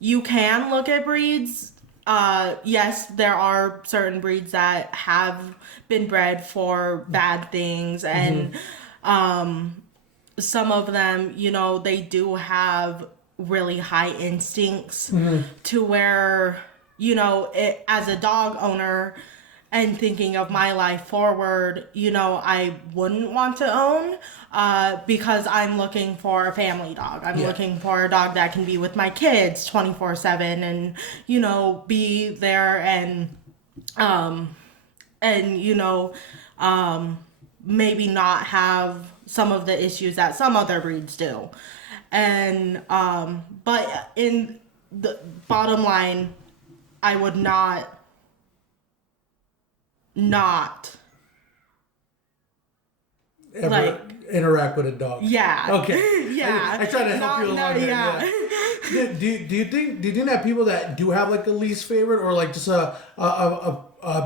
You can look at breeds. Yes, there are certain breeds that have been bred for bad things, and some of them, they do have really high instincts to where, as a dog owner and thinking of my life forward, I wouldn't want to own because I'm looking for a family dog. I'm looking for a dog that can be with my kids 24/7 and, be there and maybe not have some of the issues that some other breeds do. And, but in the bottom line, I would not ever interact with a dog. Yeah. Okay. Yeah. I try to help you along there. Yeah. Do you think that people that do have like a least favorite or like just a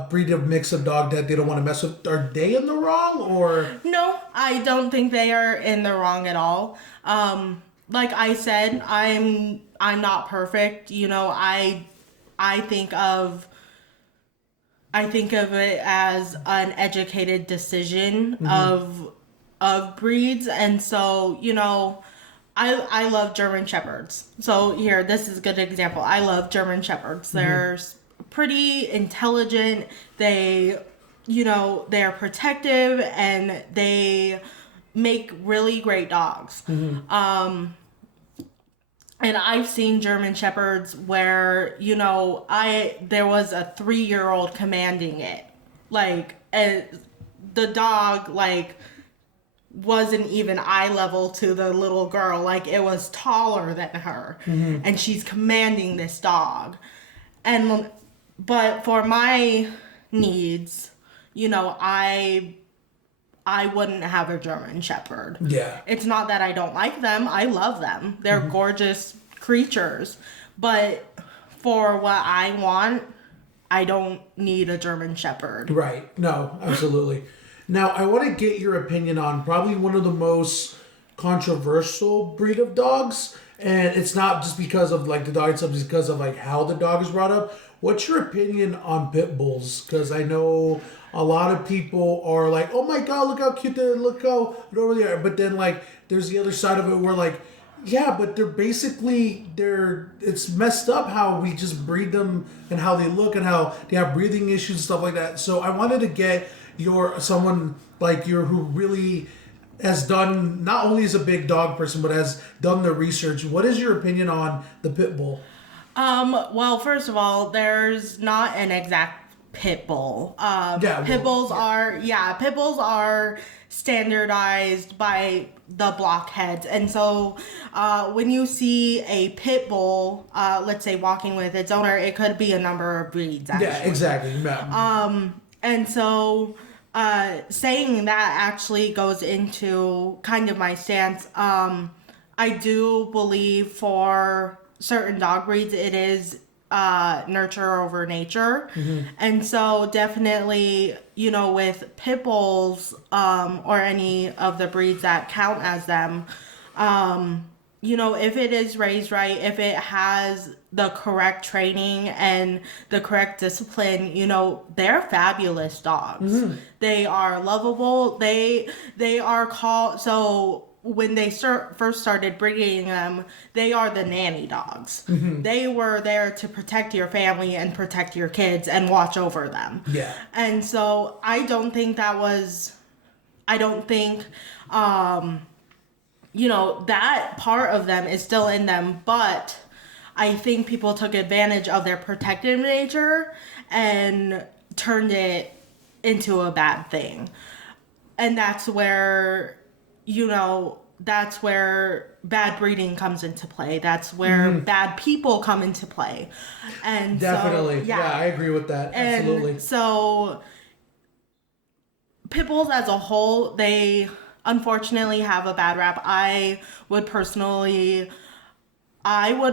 breed of mix of dog that they don't want to mess with, are they in the wrong or? No, I don't think they are in the wrong at all. Like I said, I'm not perfect. I think of it as an educated decision of breeds, and so I love German Shepherds. So here, this is a good example. I love German Shepherds. They're pretty intelligent. They they're protective, and they make really great dogs. And I've seen German Shepherds where, there was a 3-year-old commanding it. The dog, wasn't even eye level to the little girl. It was taller than her. And she's commanding this dog. But for my needs, I wouldn't have a German Shepherd. Yeah. It's not that I don't like them. I love them. They're gorgeous creatures. But for what I want, I don't need a German Shepherd. Right. No, absolutely. Now, I want to get your opinion on probably one of the most controversial breed of dogs. And it's not just because of the dog itself, it's because of how the dog is brought up. What's your opinion on pit bulls? Because I know a lot of people are like, oh my God, look how cute they look how over there. But then there's the other side of it where yeah, but it's messed up how we just breed them and how they look and how they have breathing issues and stuff like that. So I wanted to get someone like you who really has done, not only as a big dog person, but has done the research. What is your opinion on the pit bull? Well, first of all, there's not an exact pit bull. Yeah, Pit bulls yeah. pit bulls are standardized by the blockheads, and so when you see a pit bull, let's say walking with its owner, it could be a number of breeds. Actually. Yeah, exactly. And so saying that actually goes into kind of my stance. I do believe for certain dog breeds it is nurture over nature. And so definitely, you know, with pit bulls or any of the breeds that count as them, you know, if it is raised right, if it has the correct training and the correct discipline, you know, they're fabulous dogs. They are lovable. They are called, so when they first started breeding them, they are the nanny dogs. They were there to protect your family and protect your kids and watch over them. Yeah. And so I don't think you know, that part of them is still in them, but I think people took advantage of their protective nature and turned it into a bad thing. And that's where, you know, that's where bad breeding comes into play. That's where bad people come into play. And definitely. So, yeah, I agree with that. Absolutely. And so pit bulls as a whole, they unfortunately have a bad rap. I would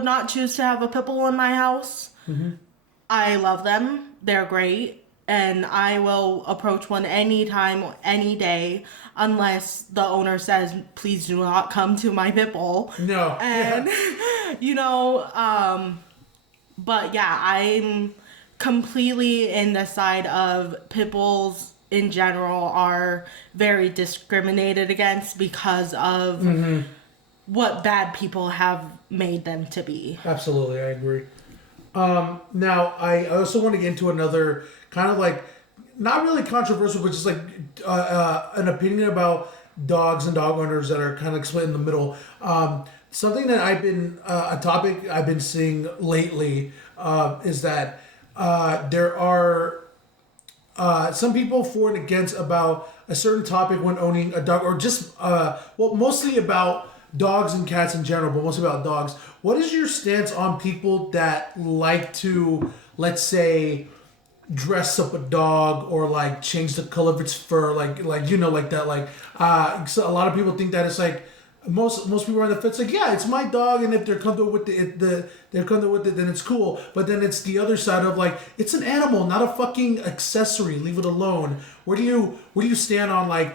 not choose to have a pit bull in my house. I love them. They're great. And I will approach one anytime, any day, unless the owner says, please do not come to my pit bull. No. And, you know, but yeah, I'm completely in the side of pit bulls in general are very discriminated against because of what bad people have made them to be. Absolutely, I agree. Now, I also want to get into another kind of like, not really controversial, but just like an opinion about dogs and dog owners that are kind of split in the middle. Something that a topic I've been seeing lately is that there are some people for and against about a certain topic when owning a dog, or just, mostly about dogs and cats in general, but mostly about dogs. What is your stance on people that like to, let's say, dress up a dog or like change the color of its fur, like you know, like that, like so a lot of people think that it's like most people are on the fence, like, yeah, it's my dog, and if they're comfortable with they're comfortable with it, then it's cool. But then it's the other side of like, it's an animal, not a fucking accessory. Leave it alone. Where do you stand on like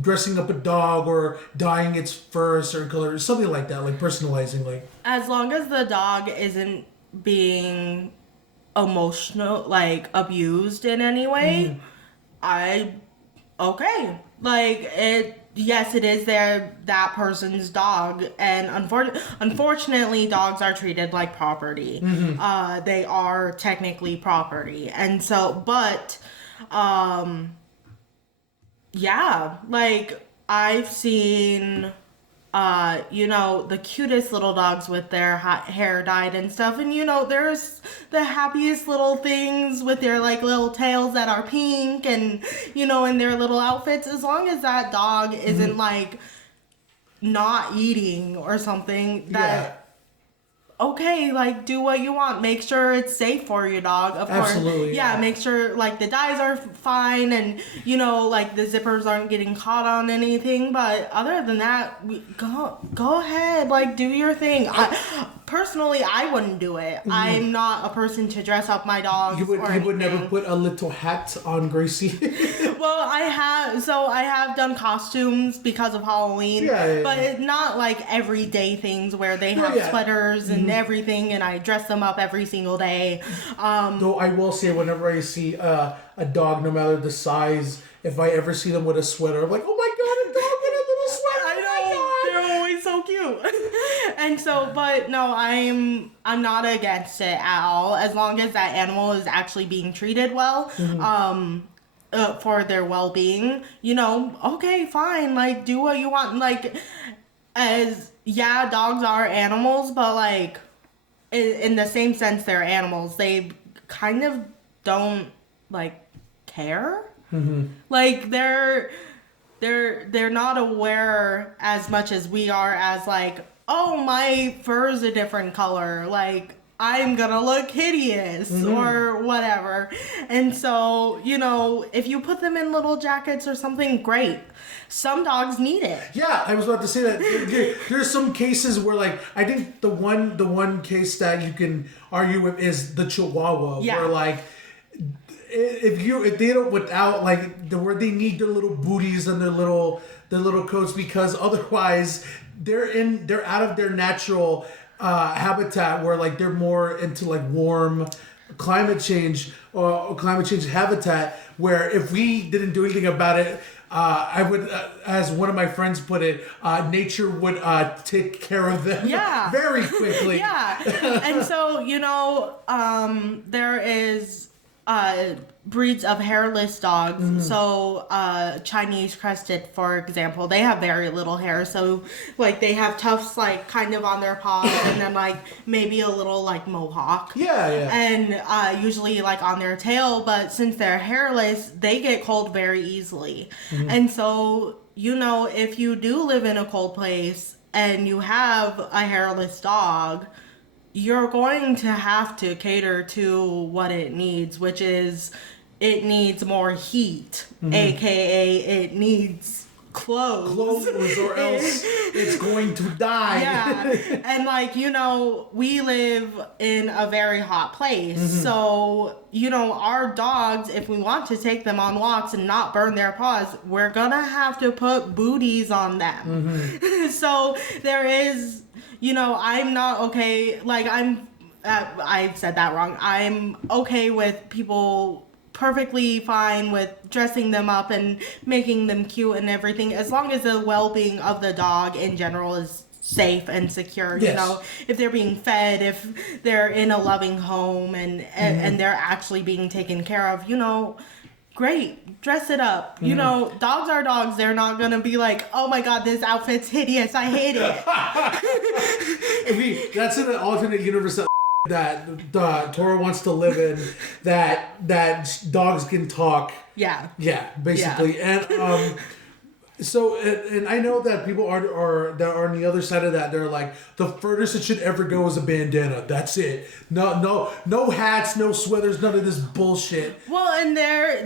dressing up a dog or dyeing its fur a certain color, or something like that, like personalizing, like, as long as the dog isn't being emotional, like abused in any way, yes, it is that person's dog, and unfortunately dogs are treated like property. They are technically property, and so, but yeah, like I've seen you know, the cutest little dogs with their hair dyed and stuff, and you know, there's the happiest little things with their like little tails that are pink, and you know, in their little outfits, as long as that dog isn't like not eating or something, that okay, like, do what you want. Make sure it's safe for your dog, of course. Absolutely. Yeah, make sure, like, the dyes are fine and, you know, like, the zippers aren't getting caught on anything. But other than that, go ahead. Like, do your thing. Personally, I wouldn't do it. I'm not a person to dress up my dogs. You would never put a little hat on Gracie? Well, I have done costumes because of Halloween. But it's not like everyday things where they have sweaters and everything, and I dress them up every single day. Though I will say, whenever I see a dog, no matter the size, if I ever see them with a sweater, I'm like, oh my god, a dog with a little sweater! I know, they're always so cute. And so, but no, I'm not against it at all, as long as that animal is actually being treated well. For their well-being, you know, okay, fine, like, do what you want. Like, dogs are animals, but like, in the same sense they're animals, they kind of don't like care. Like they're not aware as much as we are as like, oh, my fur's a different color, like I'm gonna look hideous or whatever. And so, you know, if you put them in little jackets or something, great. Some dogs need it. Yeah, I was about to say that. There's some cases where, like, I think the one case that you can argue with is the Chihuahua, where like if they don't without like where they need their little booties and their little coats, because otherwise they're out of their natural habitat, where like they're more into like warm climate change habitat, where if we didn't do anything about it, I would, as one of my friends put it, nature would take care of them very quickly. And so, you know, there is breeds of hairless dogs. So Chinese crested, for example, they have very little hair. So like they have tufts like kind of on their paws and then like maybe a little like mohawk. And usually like on their tail. But since they're hairless, they get cold very easily. And so, you know, if you do live in a cold place and you have a hairless dog, you're going to have to cater to what it needs, which is it needs more heat, aka it needs clothes or else it's going to die. And like, you know, we live in a very hot place, so, you know, our dogs, if we want to take them on walks and not burn their paws, we're gonna have to put booties on them. So there is, you know, I'm not okay, like I said that wrong. I'm okay with people perfectly fine with dressing them up and making them cute and everything, as long as the well-being of the dog in general is safe and secure. You know, if they're being fed, if they're in a loving home and they're actually being taken care of, you know, great, dress it up. You know, dogs are dogs. They're not gonna be like, oh my god, this outfit's hideous, I hate it. That's in an alternate universe that Toro wants to live in, that dogs can talk. Basically. And so, and I know that people are that are on the other side of that. They're like, the furthest it should ever go is a bandana. That's it. No hats, no sweaters, none of this bullshit. Well, and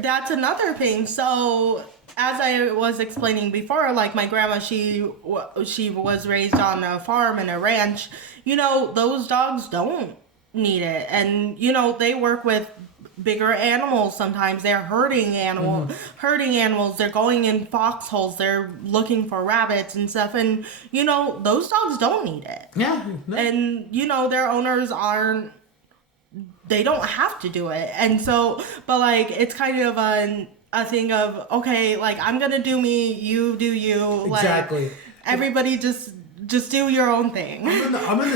that's another thing. So, as I was explaining before, like my grandma, she was raised on a farm and a ranch. You know, those dogs don't need it, and you know, they work with bigger animals. Sometimes they're herding animals. They're going in foxholes. They're looking for rabbits and stuff. And you know, those dogs don't need it. And you know, their owners aren't. They don't have to do it. And so, but like, it's kind of a thing of, okay, like I'm gonna do me, you do you. Exactly. Like, everybody just do your own thing. I'm in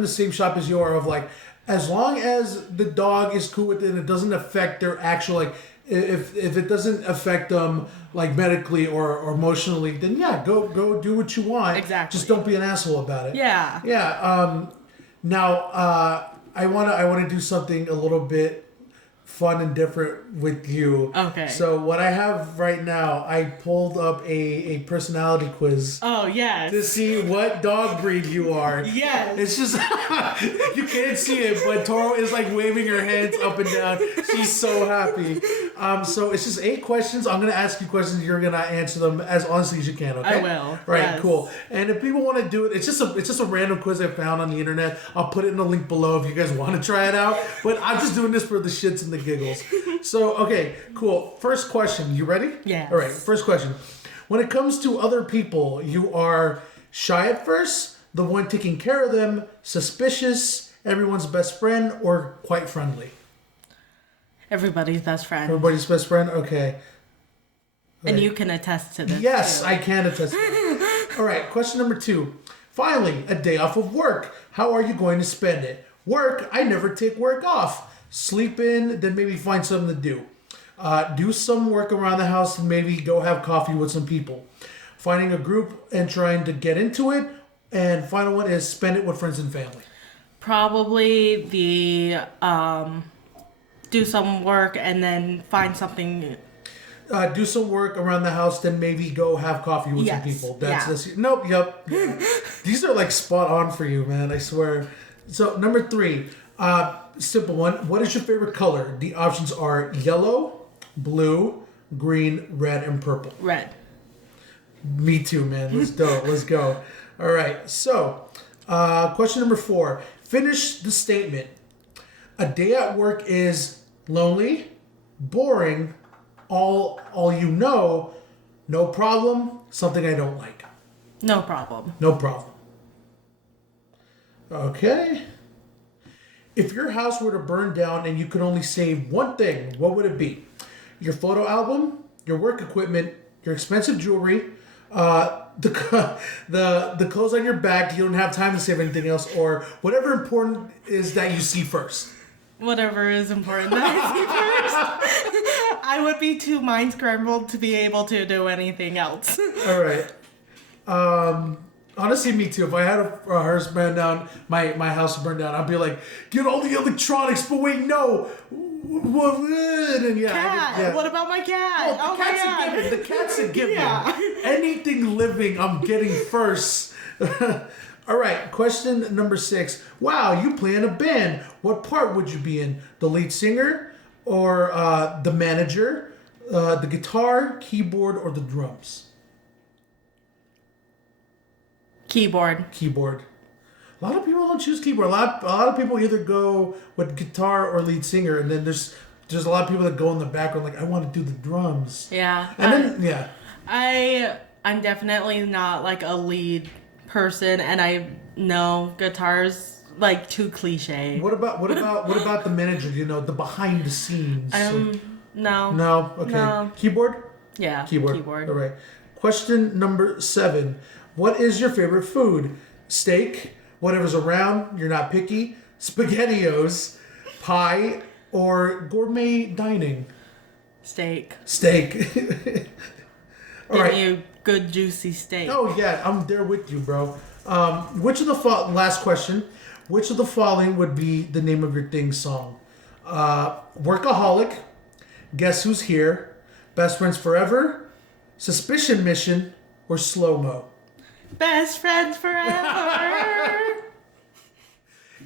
the same shop as you are, of like, as long as the dog is cool with it and it doesn't affect their actual, like, if it doesn't affect them like medically or emotionally, then go do what you want. Exactly. Just don't be an asshole about it. Now I wanna do something a little bit fun and different with you. Okay. So what I have right now, I pulled up a personality quiz. Oh, yes. To see what dog breed you are. Yes. It's just, you can't see it, but Toro is like waving her hands up and down. She's so happy. So it's just 8 questions. I'm going to ask you questions. You're going to answer them as honestly as you can, okay? I will. Right, yes. Cool. And if people want to do it, it's just a random quiz I found on the internet. I'll put it in the link below if you guys want to try it out. But I'm just doing this for the shits and the giggles. So, okay, cool. First question. You ready? Yeah. All right, first question. When it comes to other people, you are shy at first, the one taking care of them, suspicious, everyone's best friend, or quite friendly? Everybody's best friend. Everybody's best friend? Okay. And you can attest to this. Yes, too. I can attest to that. All right, question number 2. Finally, a day off of work. How are you going to spend it? Work, I never take work off. Sleep in, then maybe find something to do. Do some work around the house and maybe go have coffee with some people. Finding a group and trying to get into it. And final one is spend it with friends and family. Probably the do some work and then find something. Do some work around the house, then maybe go have coffee with some people. Nope, yep. Yeah. These are like spot on for you, man. I swear. So number 3, simple one. What is your favorite color? The options are yellow, blue, green, red, and purple. Red. Me too, man. Let's go. Let's go. All right. So, question number 4. Finish the statement. A day at work is lonely, boring, all you know, no problem, something I don't like. No problem. No problem. Okay. If your house were to burn down and you could only save one thing, what would it be? Your photo album, your work equipment, your expensive jewelry, the clothes on your back, you don't have time to save anything else, or whatever important is that you see first. Whatever is important that I see first. I would be too mind scrambled to be able to do anything else. All right. Honestly, me too. If I had a house burn down, my house burned down, I'd be like, get all the electronics, but wait, no. And Cat. What about my cat? Oh, the cat's a given. The cat's a given. Yeah. Anything living, I'm getting first. All right, question number 6. Wow, you play in a band. What part would you be in? The lead singer, or the manager, the guitar, keyboard, or the drums? Keyboard. A lot of people don't choose keyboard. A lot of people either go with guitar or lead singer, and then there's a lot of people that go in the background like, I want to do the drums. Yeah. And then I'm definitely not like a lead person, and I know guitar's like too cliche. What about the manager? You know, the behind the scenes. No. No. Okay. No. Keyboard. Yeah. Keyboard. All right. Question number 7. What is your favorite food? Steak, whatever's around, you're not picky, SpaghettiOs, pie, or gourmet dining? Steak. All right. You good juicy steak. Oh yeah, I'm there with you, bro. Last question. Which of the following would be the name of your thing song? Workaholic, Guess Who's Here, Best Friends Forever, Suspicion Mission, or Slow Mo? Best friends forever.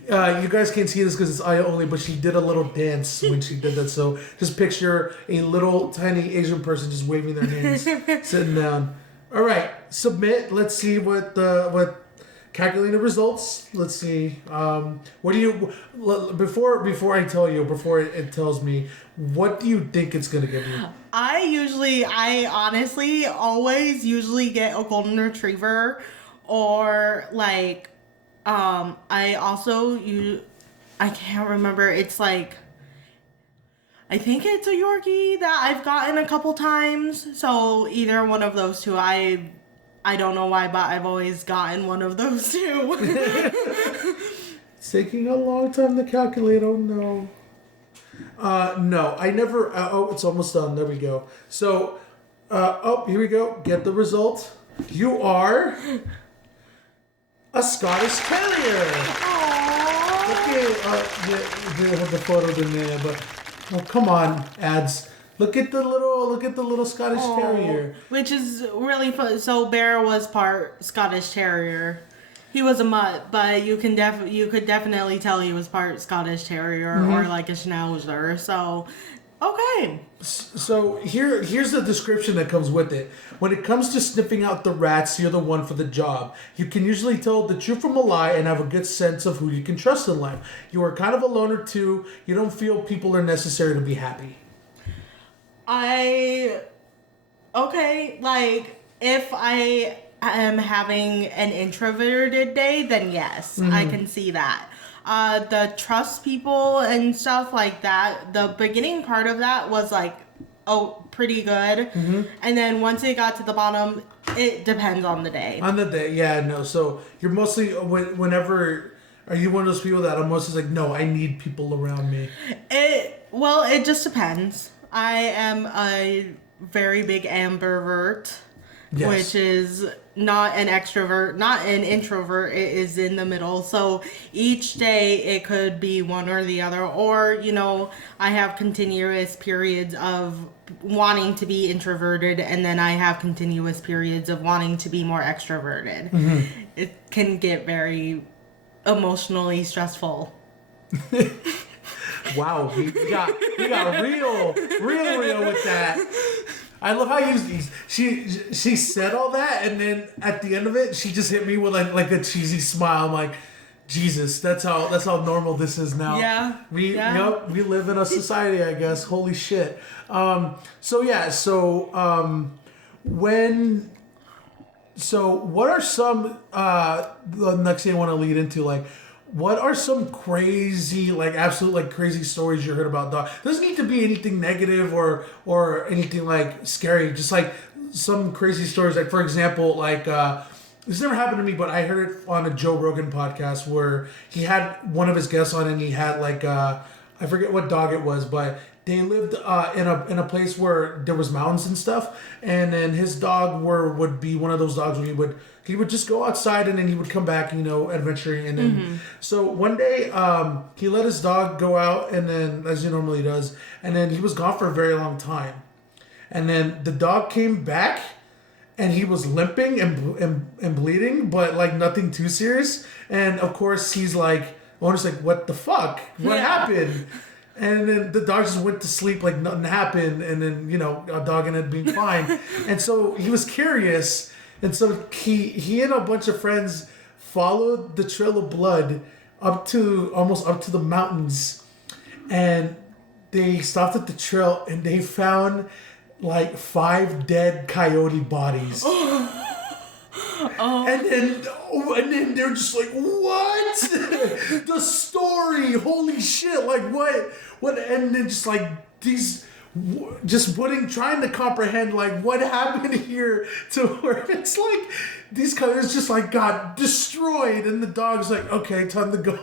You guys can't see this because it's audio only, but she did a little dance when she did that. So just picture a little tiny Asian person just waving their hands, sitting down. All right, submit. Let's see what calculating the results. Let's see. What do you before I tell you, before it tells me, what do you think it's gonna give you? I honestly always usually get a golden retriever, or like, I can't remember. It's like, I think it's a Yorkie that I've gotten a couple times. So either one of those two. I don't know why, but I've always gotten one of those two. It's taking a long time to calculate. Oh no. No, I never. It's almost done. There we go. So, here we go. Get the result. You are a Scottish Terrier. Aww. Okay. The photos in there, but come on, ads. Look at the little Scottish Terrier. Which is really fun. So Bear was part Scottish Terrier. He was a mutt, but you could definitely tell he was part Scottish Terrier, or like a Schnauzer. So, okay. So here's the description that comes with it. When it comes to sniffing out the rats, you're the one for the job. You can usually tell the truth from a lie and have a good sense of who you can trust in life. You are kind of a loner too. You don't feel people are necessary to be happy. Like, if I am having an introverted day, then yes, I can see that. The trust people and stuff like that, the beginning part of that was like, pretty good. And then once it got to the bottom, it depends on the day. On the day, yeah, no. So you're mostly, whenever, are you one of those people that are mostly like, no, I need people around me? It just depends. I am a very big ambivert. Yes. which is not an extrovert, not an introvert. It is in the middle. So each day it could be one or the other. Or, you know, I have continuous periods of wanting to be introverted, and then I have continuous periods of wanting to be more extroverted. Mm-hmm. It can get very emotionally stressful. Wow, we got real with that. I love how she said all that, and then at the end of it, she just hit me with like a cheesy smile. I'm like, Jesus, that's how normal this is now. Yeah. We live in a society, I guess. Holy shit. What are some the next thing I want to lead into, like, what are some crazy, like, absolute, like, crazy stories you heard about dogs? Doesn't need to be anything negative or anything, like, scary. Just, like, some crazy stories. Like, for example, like, this never happened to me, but I heard it on a Joe Rogan podcast where he had one of his guests on, and he had, like, I forget what dog it was, but they lived in a place where there was mountains and stuff, and then his dog would be one of those dogs where he would just go outside, and then he would come back, you know, adventuring. And then, so one day, he let his dog go out, and then, as he normally does, and then he was gone for a very long time. And then the dog came back, and he was limping and bleeding, but, like, nothing too serious. And, of course, he's like, owner's like, what the fuck? What happened? And then the dog just went to sleep like nothing happened. And then, you know, a dog ended up being fine. And so he was curious. And so he and a bunch of friends followed the trail of blood almost up to the mountains. And they stopped at the trail, and they found like 5 dead coyote bodies. And then they're just like, what? The story, holy shit, like what? And then just like these, trying to comprehend like what happened here, to where it's like these coyotes just like got destroyed, and the dog's like, okay, time to go.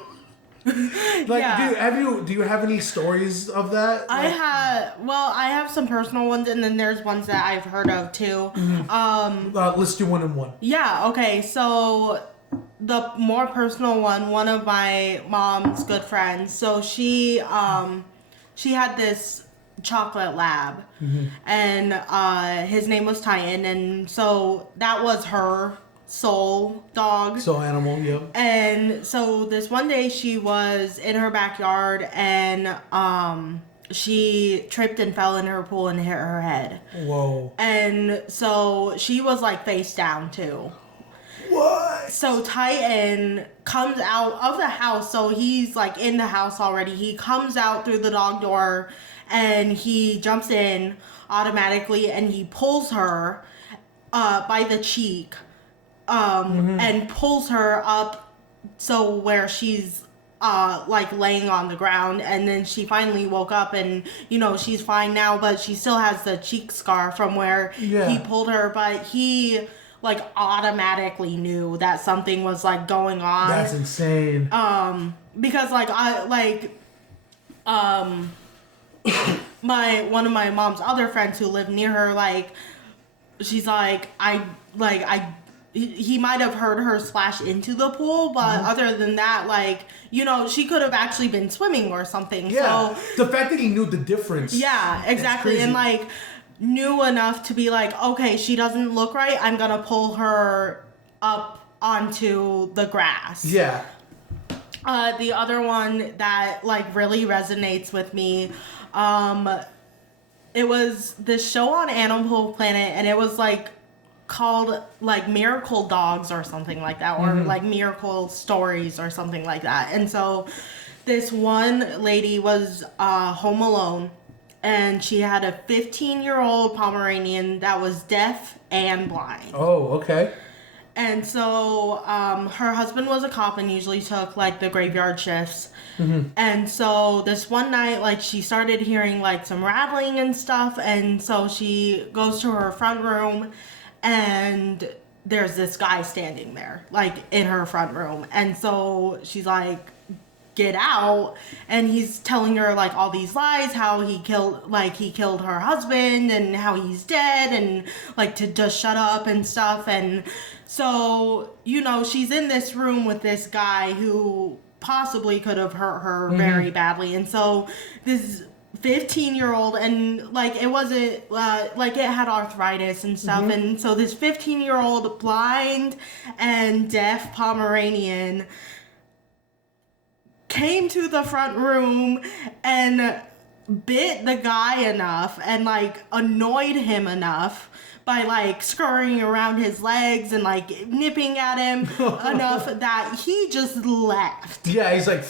Like, yeah. Do you have any stories of that? I have some personal ones, and then there's ones that I've heard of too. Mm-hmm. Let's do one and one. Yeah, okay. So the more personal one of my mom's good friends. So she had this chocolate lab, mm-hmm. and his name was Titan, and so that was her soul dog. Soul animal, yep. And so this one day she was in her backyard, and she tripped and fell in her pool and hit her head. Whoa. And so she was like face down too. What? So Titan comes out of the house, so he's like in the house already. He comes out through the dog door, and he jumps in automatically, and he pulls her by the cheek. Mm-hmm. And pulls her up so where she's like laying on the ground, and then she finally woke up, and you know she's fine now, but she still has the cheek scar from where he pulled her. But he like automatically knew that something was like going on. That's insane. Because like one of my mom's other friends who lived near her, like she's like he might have heard her splash into the pool, but mm-hmm. other than that, like, you know, she could have actually been swimming or something. Yeah, so, the fact that he knew the difference. Yeah, exactly. And, like, knew enough to be like, okay, she doesn't look right. I'm going to pull her up onto the grass. Yeah. The other one that, like, really resonates with me, it was this show on Animal Planet, and it was, like, called like Miracle Dogs or something like that, or mm-hmm. like Miracle Stories or something like that. And so this one lady was home alone, and she had a 15-year-old Pomeranian that was deaf and blind. Oh, okay. And so her husband was a cop and usually took like the graveyard shifts. Mm-hmm. And so this one night, like, she started hearing like some rattling and stuff, and so she goes to her front room, and there's this guy standing there, like, in her front room. And so she's like, get out, and he's telling her like all these lies, how he killed her husband and how he's dead, and like to just shut up and stuff. And so, you know, she's in this room with this guy who possibly could have hurt her very badly. And so this 15-year-old, and like it wasn't like it had arthritis and stuff, and so this 15-year-old blind and deaf Pomeranian came to the front room and bit the guy enough and like annoyed him enough by like scurrying around his legs and like nipping at him enough that he just left. Yeah, he's like,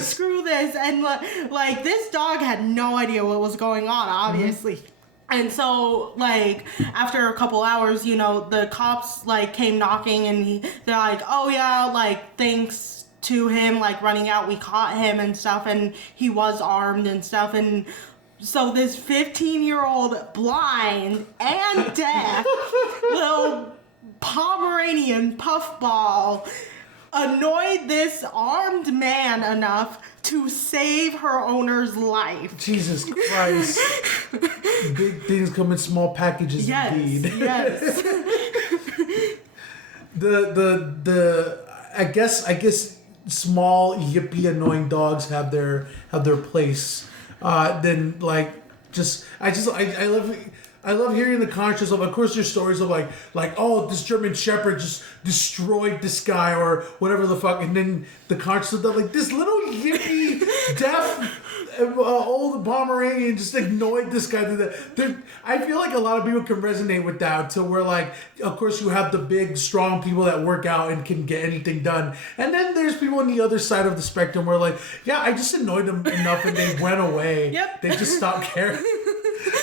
screw this. And like this dog had no idea what was going on, obviously. And so, like, after a couple hours, you know, the cops, like, came knocking, and they're like, oh, yeah, like, thanks to him, like, running out, we caught him and stuff, and he was armed and stuff. And so this 15-year-old blind and deaf little Pomeranian puffball annoyed this armed man enough to save her owner's life. Jesus Christ. Big things come in small packages, indeed. Yes. I guess small yippy annoying dogs have their place. Then like I love hearing the conscience of course there's stories of like oh, this German Shepherd just destroyed this guy or whatever the fuck, and then the conscience of that, like, this little yippy deaf old Pomeranian just annoyed this guy. I feel like a lot of people can resonate with that, to where like, of course you have the big strong people that work out and can get anything done, and then there's people on the other side of the spectrum where like, yeah, I just annoyed them enough and they went away. Yep. They just stopped caring.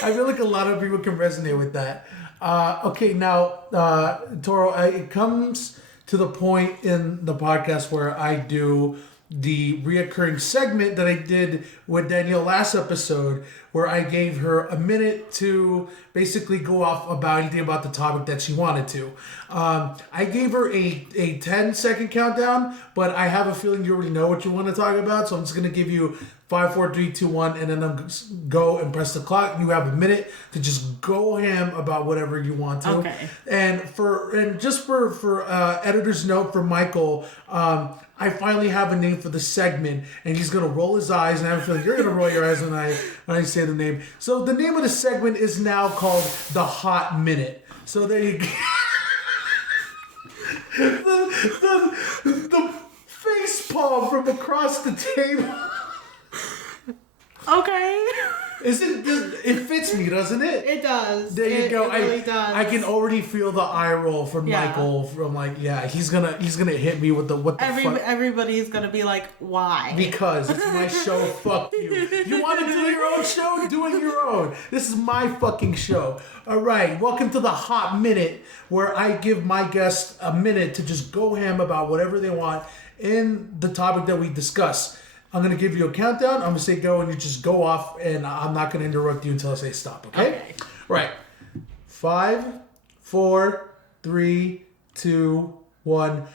I feel like a lot of people can resonate with that. Okay, now, Toro, it comes to the point in the podcast where I do the reoccurring segment that I did with Danielle last episode, where I gave her a minute to basically go off about anything about the topic that she wanted to. I gave her a 10-second countdown, but I have a feeling you already know what you want to talk about, so I'm just going to give you 5, 4, 3, 2, 1, and then I'm go and press the clock. You have a minute to just go ham about whatever you want to. Okay. And just for editor's note for Michael, I finally have a name for the segment, and he's gonna roll his eyes, and I have a feeling you're gonna roll your eyes when I say the name. So the name of the segment is now called The Hot Minute. So there you go. the face palm from across the table. Okay. It fits me, doesn't it? It does. There you go. It really does. I can already feel the eye roll from Michael. From like, yeah, he's gonna hit me with the what the fuck. Everybody's gonna be like, why? Because it's my show. Fuck you. You want to do your own show? Do it your own. This is my fucking show. All right. Welcome to the Hot Minute, where I give my guests a minute to just go ham about whatever they want in the topic that we discuss. I'm going to give you a countdown. I'm going to say go, and you just go off, and I'm not going to interrupt you until I say stop, okay? Right. 5, 4, 3, 2, 1,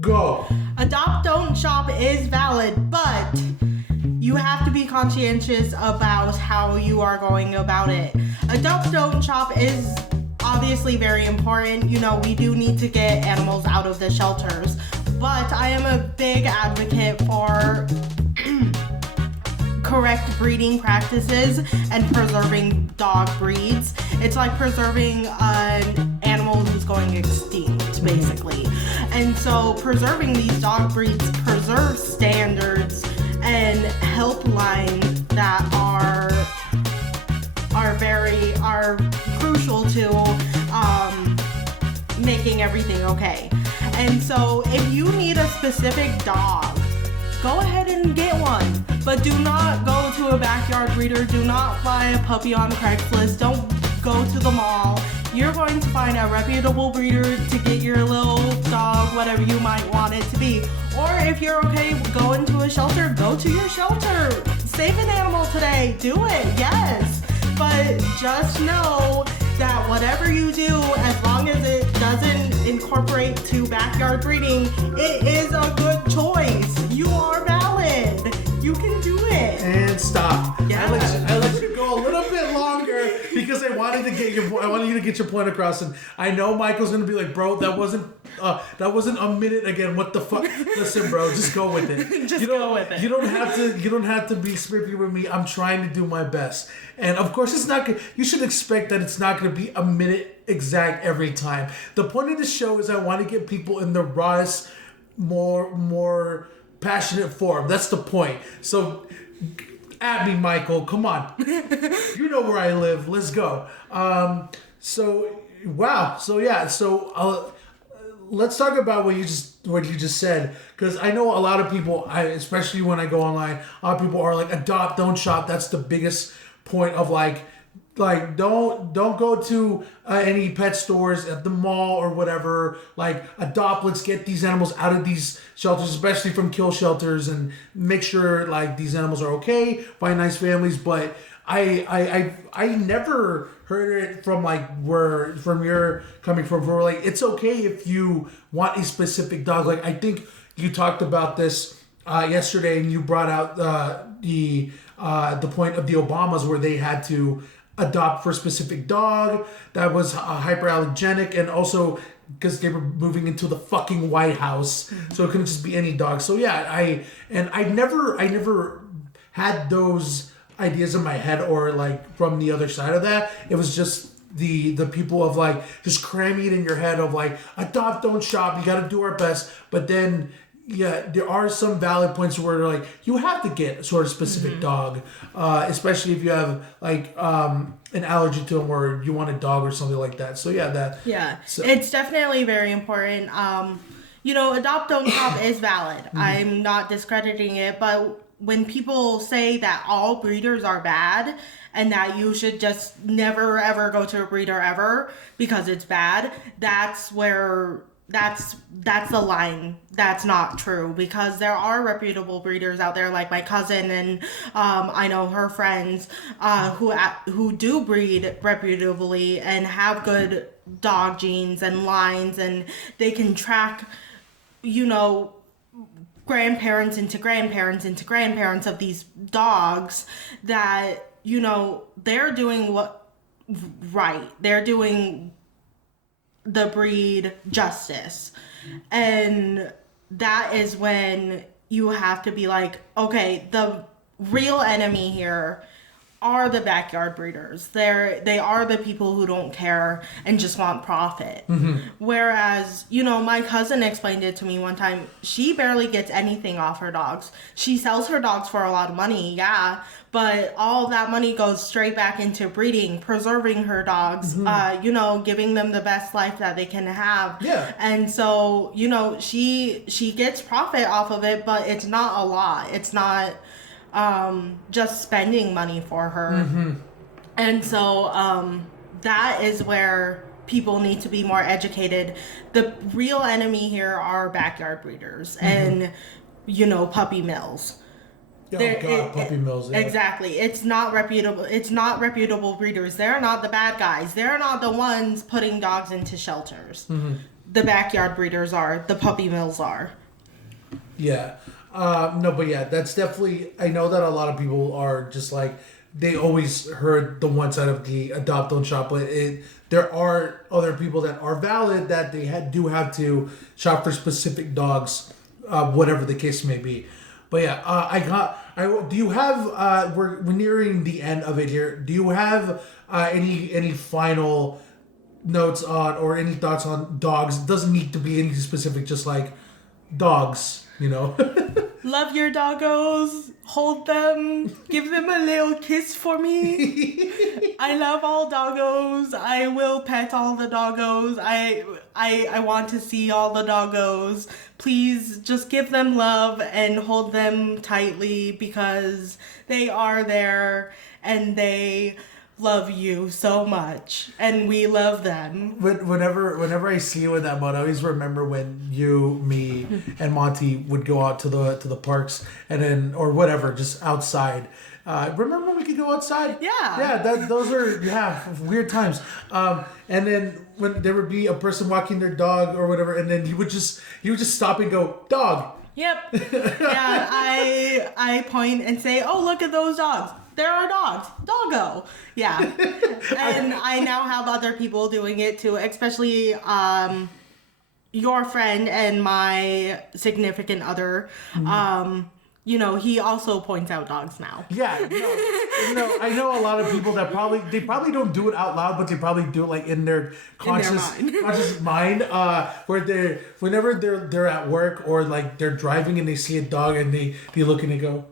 go. Adopt, don't shop is valid, but you have to be conscientious about how you are going about it. Adopt, don't shop is obviously very important. You know, we do need to get animals out of the shelters, but I am a big advocate for correct breeding practices and preserving dog breeds. It's like preserving an animal who's going extinct, basically. And so preserving these dog breeds preserves standards and helplines that are crucial to making everything okay. And so if you need a specific dog, go ahead and get one, but do not go to a backyard breeder. Do not buy a puppy on Craigslist. Don't go to the mall. You're going to find a reputable breeder to get your little dog, whatever you might want it to be. Or if you're okay going to a shelter, go to your shelter. Save an animal today. Do it, yes. But just know that whatever you do, as long as it doesn't incorporate to backyard breeding, it is a good choice. You are valid. to get your point across, and I know Michael's gonna be like, bro, that wasn't a minute again. What the fuck? Listen, bro, just go with it. Go with it. You don't have to be snippy with me. I'm trying to do my best, and of course, it's not. You should expect that it's not gonna be a minute exact every time. The point of the show is I want to get people in the rawest, more passionate form. That's the point. So. At me, Michael. Come on. You know where I live. Let's go. So yeah. So let's talk about what you just said, because I know a lot of people. Especially when I go online, a lot of people are like, adopt, don't shop. That's the biggest point of like don't go to any pet stores at the mall or whatever. Like, adopt. Let's get these animals out of these shelters, especially from kill shelters, and make sure like these animals are okay. Find nice families. But I never heard it from your coming from, where like it's okay if you want a specific dog. Like, I think you talked about this yesterday, and you brought out the point of the Obamas, where they had to adopt for a specific dog that was hyperallergenic, and also because they were moving into the fucking White House, so it couldn't just be any dog. So yeah, I never had those ideas in my head, or like from the other side of that. It was just the people of like just cramming it in your head of like, adopt, don't shop. You got to do our best, but then. Yeah, there are some valid points where like you have to get a sort of specific dog, especially if you have like an allergy to them, or you want a dog or something like that. So yeah, it's definitely very important. Adopt, don't shop is valid. I'm not discrediting it, but when people say that all breeders are bad and that you should just never ever go to a breeder ever because it's bad, that's the line. That's not true, because there are reputable breeders out there, like my cousin, and I know her friends who do breed reputably and have good dog genes and lines, and they can track, grandparents into grandparents into grandparents of these dogs that, they're doing what right. They're doing the breed justice. And that is when you have to be like, okay, the real enemy here are the backyard breeders. They are the people who don't care and just want profit. Whereas, my cousin explained it to me one time. She barely gets anything off her dogs. She sells her dogs for a lot of money, yeah, but all of that money goes straight back into breeding, preserving her dogs, giving them the best life that they can have. Yeah. And so, she gets profit off of it, but it's not a lot. It's not just spending money for her. And so that is where people need to be more educated. The real enemy here are backyard breeders and puppy mills. Puppy mills. Yeah. Exactly. It's not reputable breeders. They're not the bad guys. They're not the ones putting dogs into shelters. The backyard breeders are. The puppy mills are. Yeah. No, but yeah, that's definitely. I know that a lot of people are just like, they always heard the one side of the adopt, don't shop, but there are other people that are valid that they do have to shop for specific dogs, whatever the case may be. But yeah, do you have? We're nearing the end of it here. Do you have any final notes on, or any thoughts on dogs? It doesn't need to be anything specific. Just like dogs. Love your doggos. Hold them. Give them a little kiss for me. I love all doggos. I will pet all the doggos. I want to see all the doggos. Please just give them love and hold them tightly, because they are there and they love you so much, and we love them. Whenever I see you in that mode, I always remember when you, me, and Monty would go out to the parks, and then, or whatever, just outside. Remember when we could go outside? Yeah. Those are weird times. And then when there would be a person walking their dog or whatever, and then you would just stop and go, dog. Yep. Yeah. I point and say, oh, look at those dogs. There are dogs. Doggo. Yeah. And I now have other people doing it too, especially your friend and my significant other. You know, he also points out dogs now. Yeah, no, I know a lot of people that probably don't do it out loud, but they probably do it like in their conscious mind. Where whenever they're at work or like they're driving and they see a dog and they look and they go,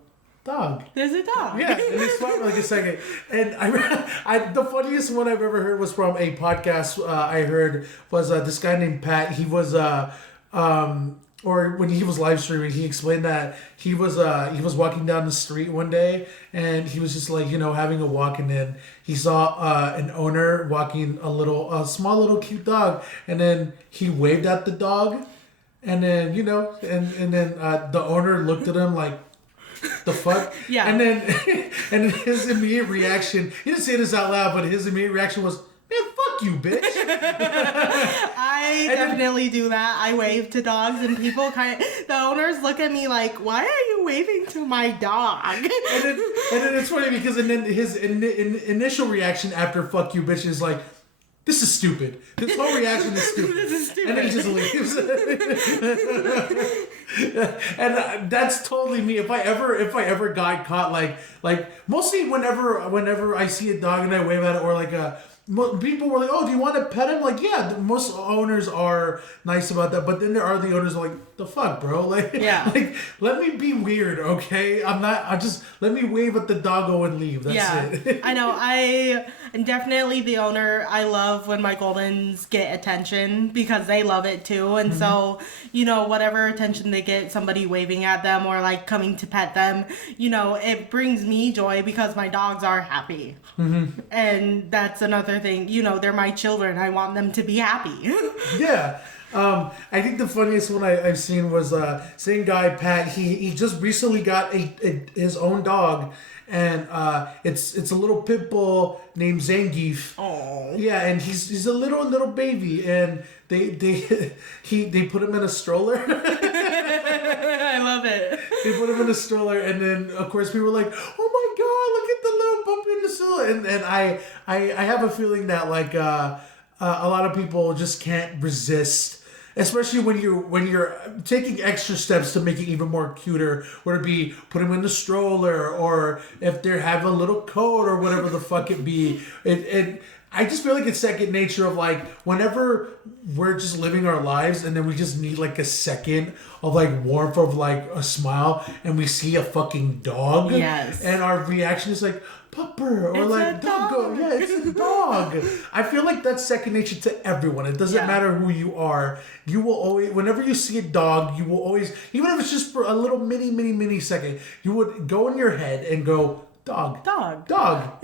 dog. There's a dog. Yeah, and they smile for like a second. And I the funniest one I've ever heard was from a podcast I heard was this guy named Pat. He was or when he was live streaming, he explained that he was walking down the street one day and he was just like, you know, having a walk, and then he saw an owner walking a small little cute dog, and then he waved at the dog, and then, you know, and then the owner looked at him like, the fuck? Yeah. And then his immediate reaction, he didn't say this out loud, but his immediate reaction was, man, fuck you, bitch. I definitely do that. I wave to dogs, and people the owners look at me like, why are you waving to my dog? And then it's funny because then his initial reaction after fuck you, bitch is like, this is stupid. This whole reaction is stupid. This is stupid. And then he just leaves. And that's totally me. If I ever got caught like mostly whenever I see a dog and I wave at it, or like people were like, oh, do you want to pet him? Like, yeah, most owners are nice about that, but then there are the owners who are like, the fuck, bro? Like, yeah. Like, let me be weird, okay? Let me wave at the doggo and leave. That's it. I know. I am definitely the owner. I love when my Goldens get attention because they love it too. And so, you know, whatever attention they get, somebody waving at them or like coming to pet them, you know, it brings me joy because my dogs are happy. And that's another thing. You know, they're my children. I want them to be happy. Yeah. I think the funniest one I've seen was same guy Pat. He just recently got his own dog, and it's a little pit bull named Zangief. Oh. Yeah, and he's a little baby, and they put him in a stroller. I love it. They put him in a stroller, and then of course people were like, "Oh my god, look at the little puppy in the stroller!" And I have a feeling that like a lot of people just can't resist. Especially when you're taking extra steps to make it even more cuter, whether it be put them in the stroller or if they have a little coat or whatever the fuck it be. I just feel like it's second nature of like whenever we're just living our lives and then we just need like a second of like warmth of like a smile and we see a fucking dog. Yes. And our reaction is like, pupper, or it's like doggo. Yeah, it's a dog. I feel like that's second nature to everyone. It doesn't matter who you are. You will always, whenever you see a dog, you will always, even if it's just for a little mini second, you would go in your head and go, dog.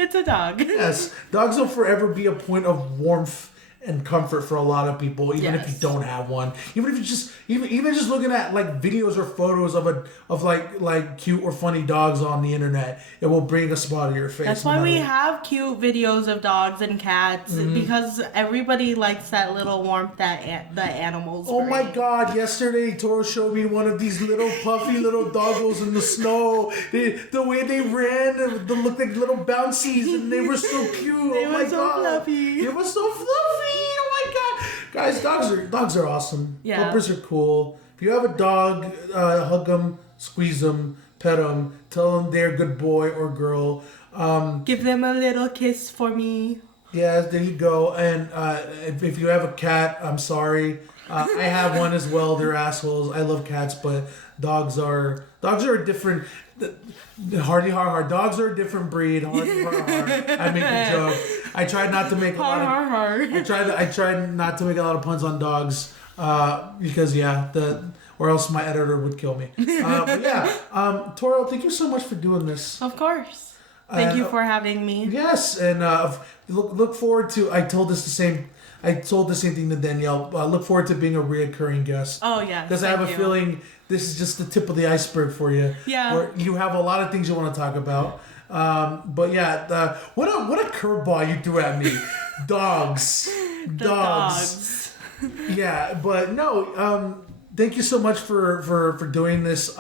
It's a dog. Yes, dogs will forever be a point of warmth and comfort for a lot of people, even if you don't have one. Even if you just even just looking at like videos or photos of like cute or funny dogs on the internet, it will bring a smile to your face. That's why we have cute videos of dogs and cats, because everybody likes that little warmth that the animals bring. Oh my god, yesterday Toro showed me one of these little puffy little doggos in the snow. The way they ran, they looked like little bouncies and they were so cute. They oh were my so god. fluffy. They were so fluffy. Oh my god. Guys, dogs are awesome. Yeah. Puppers are cool. If you have a dog, hug them, squeeze them, pet them, tell them they're a good boy or girl. Give them a little kiss for me. Yeah, there you go. And if you have a cat, I'm sorry. I have one as well. They're assholes. I love cats, but dogs are a different. Hardy har. Dogs are a different breed. Hardy har. I make a joke. I tried not to make a lot of. I tried not to make a lot of puns on dogs because or else my editor would kill me. But yeah, Toro, thank you so much for doing this. Of course. Thank you for having me. Yes, and look forward to. I told the same thing to Danielle. Look forward to being a reoccurring guest. Oh yeah. Because I have a feeling this is just the tip of the iceberg for you. Yeah. Where you have a lot of things you want to talk about. But yeah, what a curveball you threw at me. Dogs. Dogs. Yeah, but no. Thank you so much for doing this.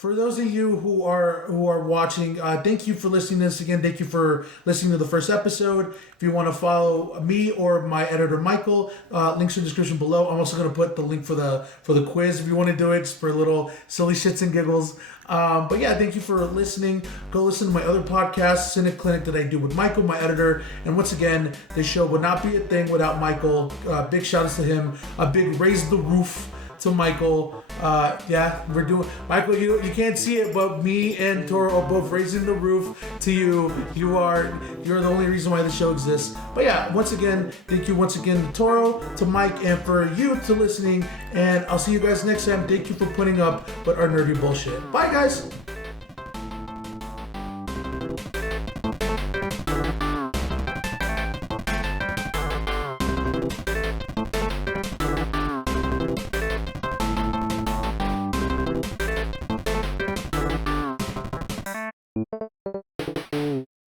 For those of you who are watching, thank you for listening to this again. Thank you for listening to the first episode. If you want to follow me or my editor Michael, links in the description below. I'm also going to put the link for the quiz if you want to do it, just for a little silly shits and giggles. But yeah, thank you for listening. Go listen to my other podcast, Cynic Clinic, that I do with Michael, my editor. And once again, this show would not be a thing without Michael. Big shout outs to him. A big raise the roof to Michael. Yeah, we're doing. Michael, you can't see it, but me and Toro are both raising the roof to you. You're the only reason why the show exists. But yeah, once again, thank you once again to Toro, to Mike, and for you to listening. And I'll see you guys next time. Thank you for putting up with our nerdy bullshit. Bye, guys.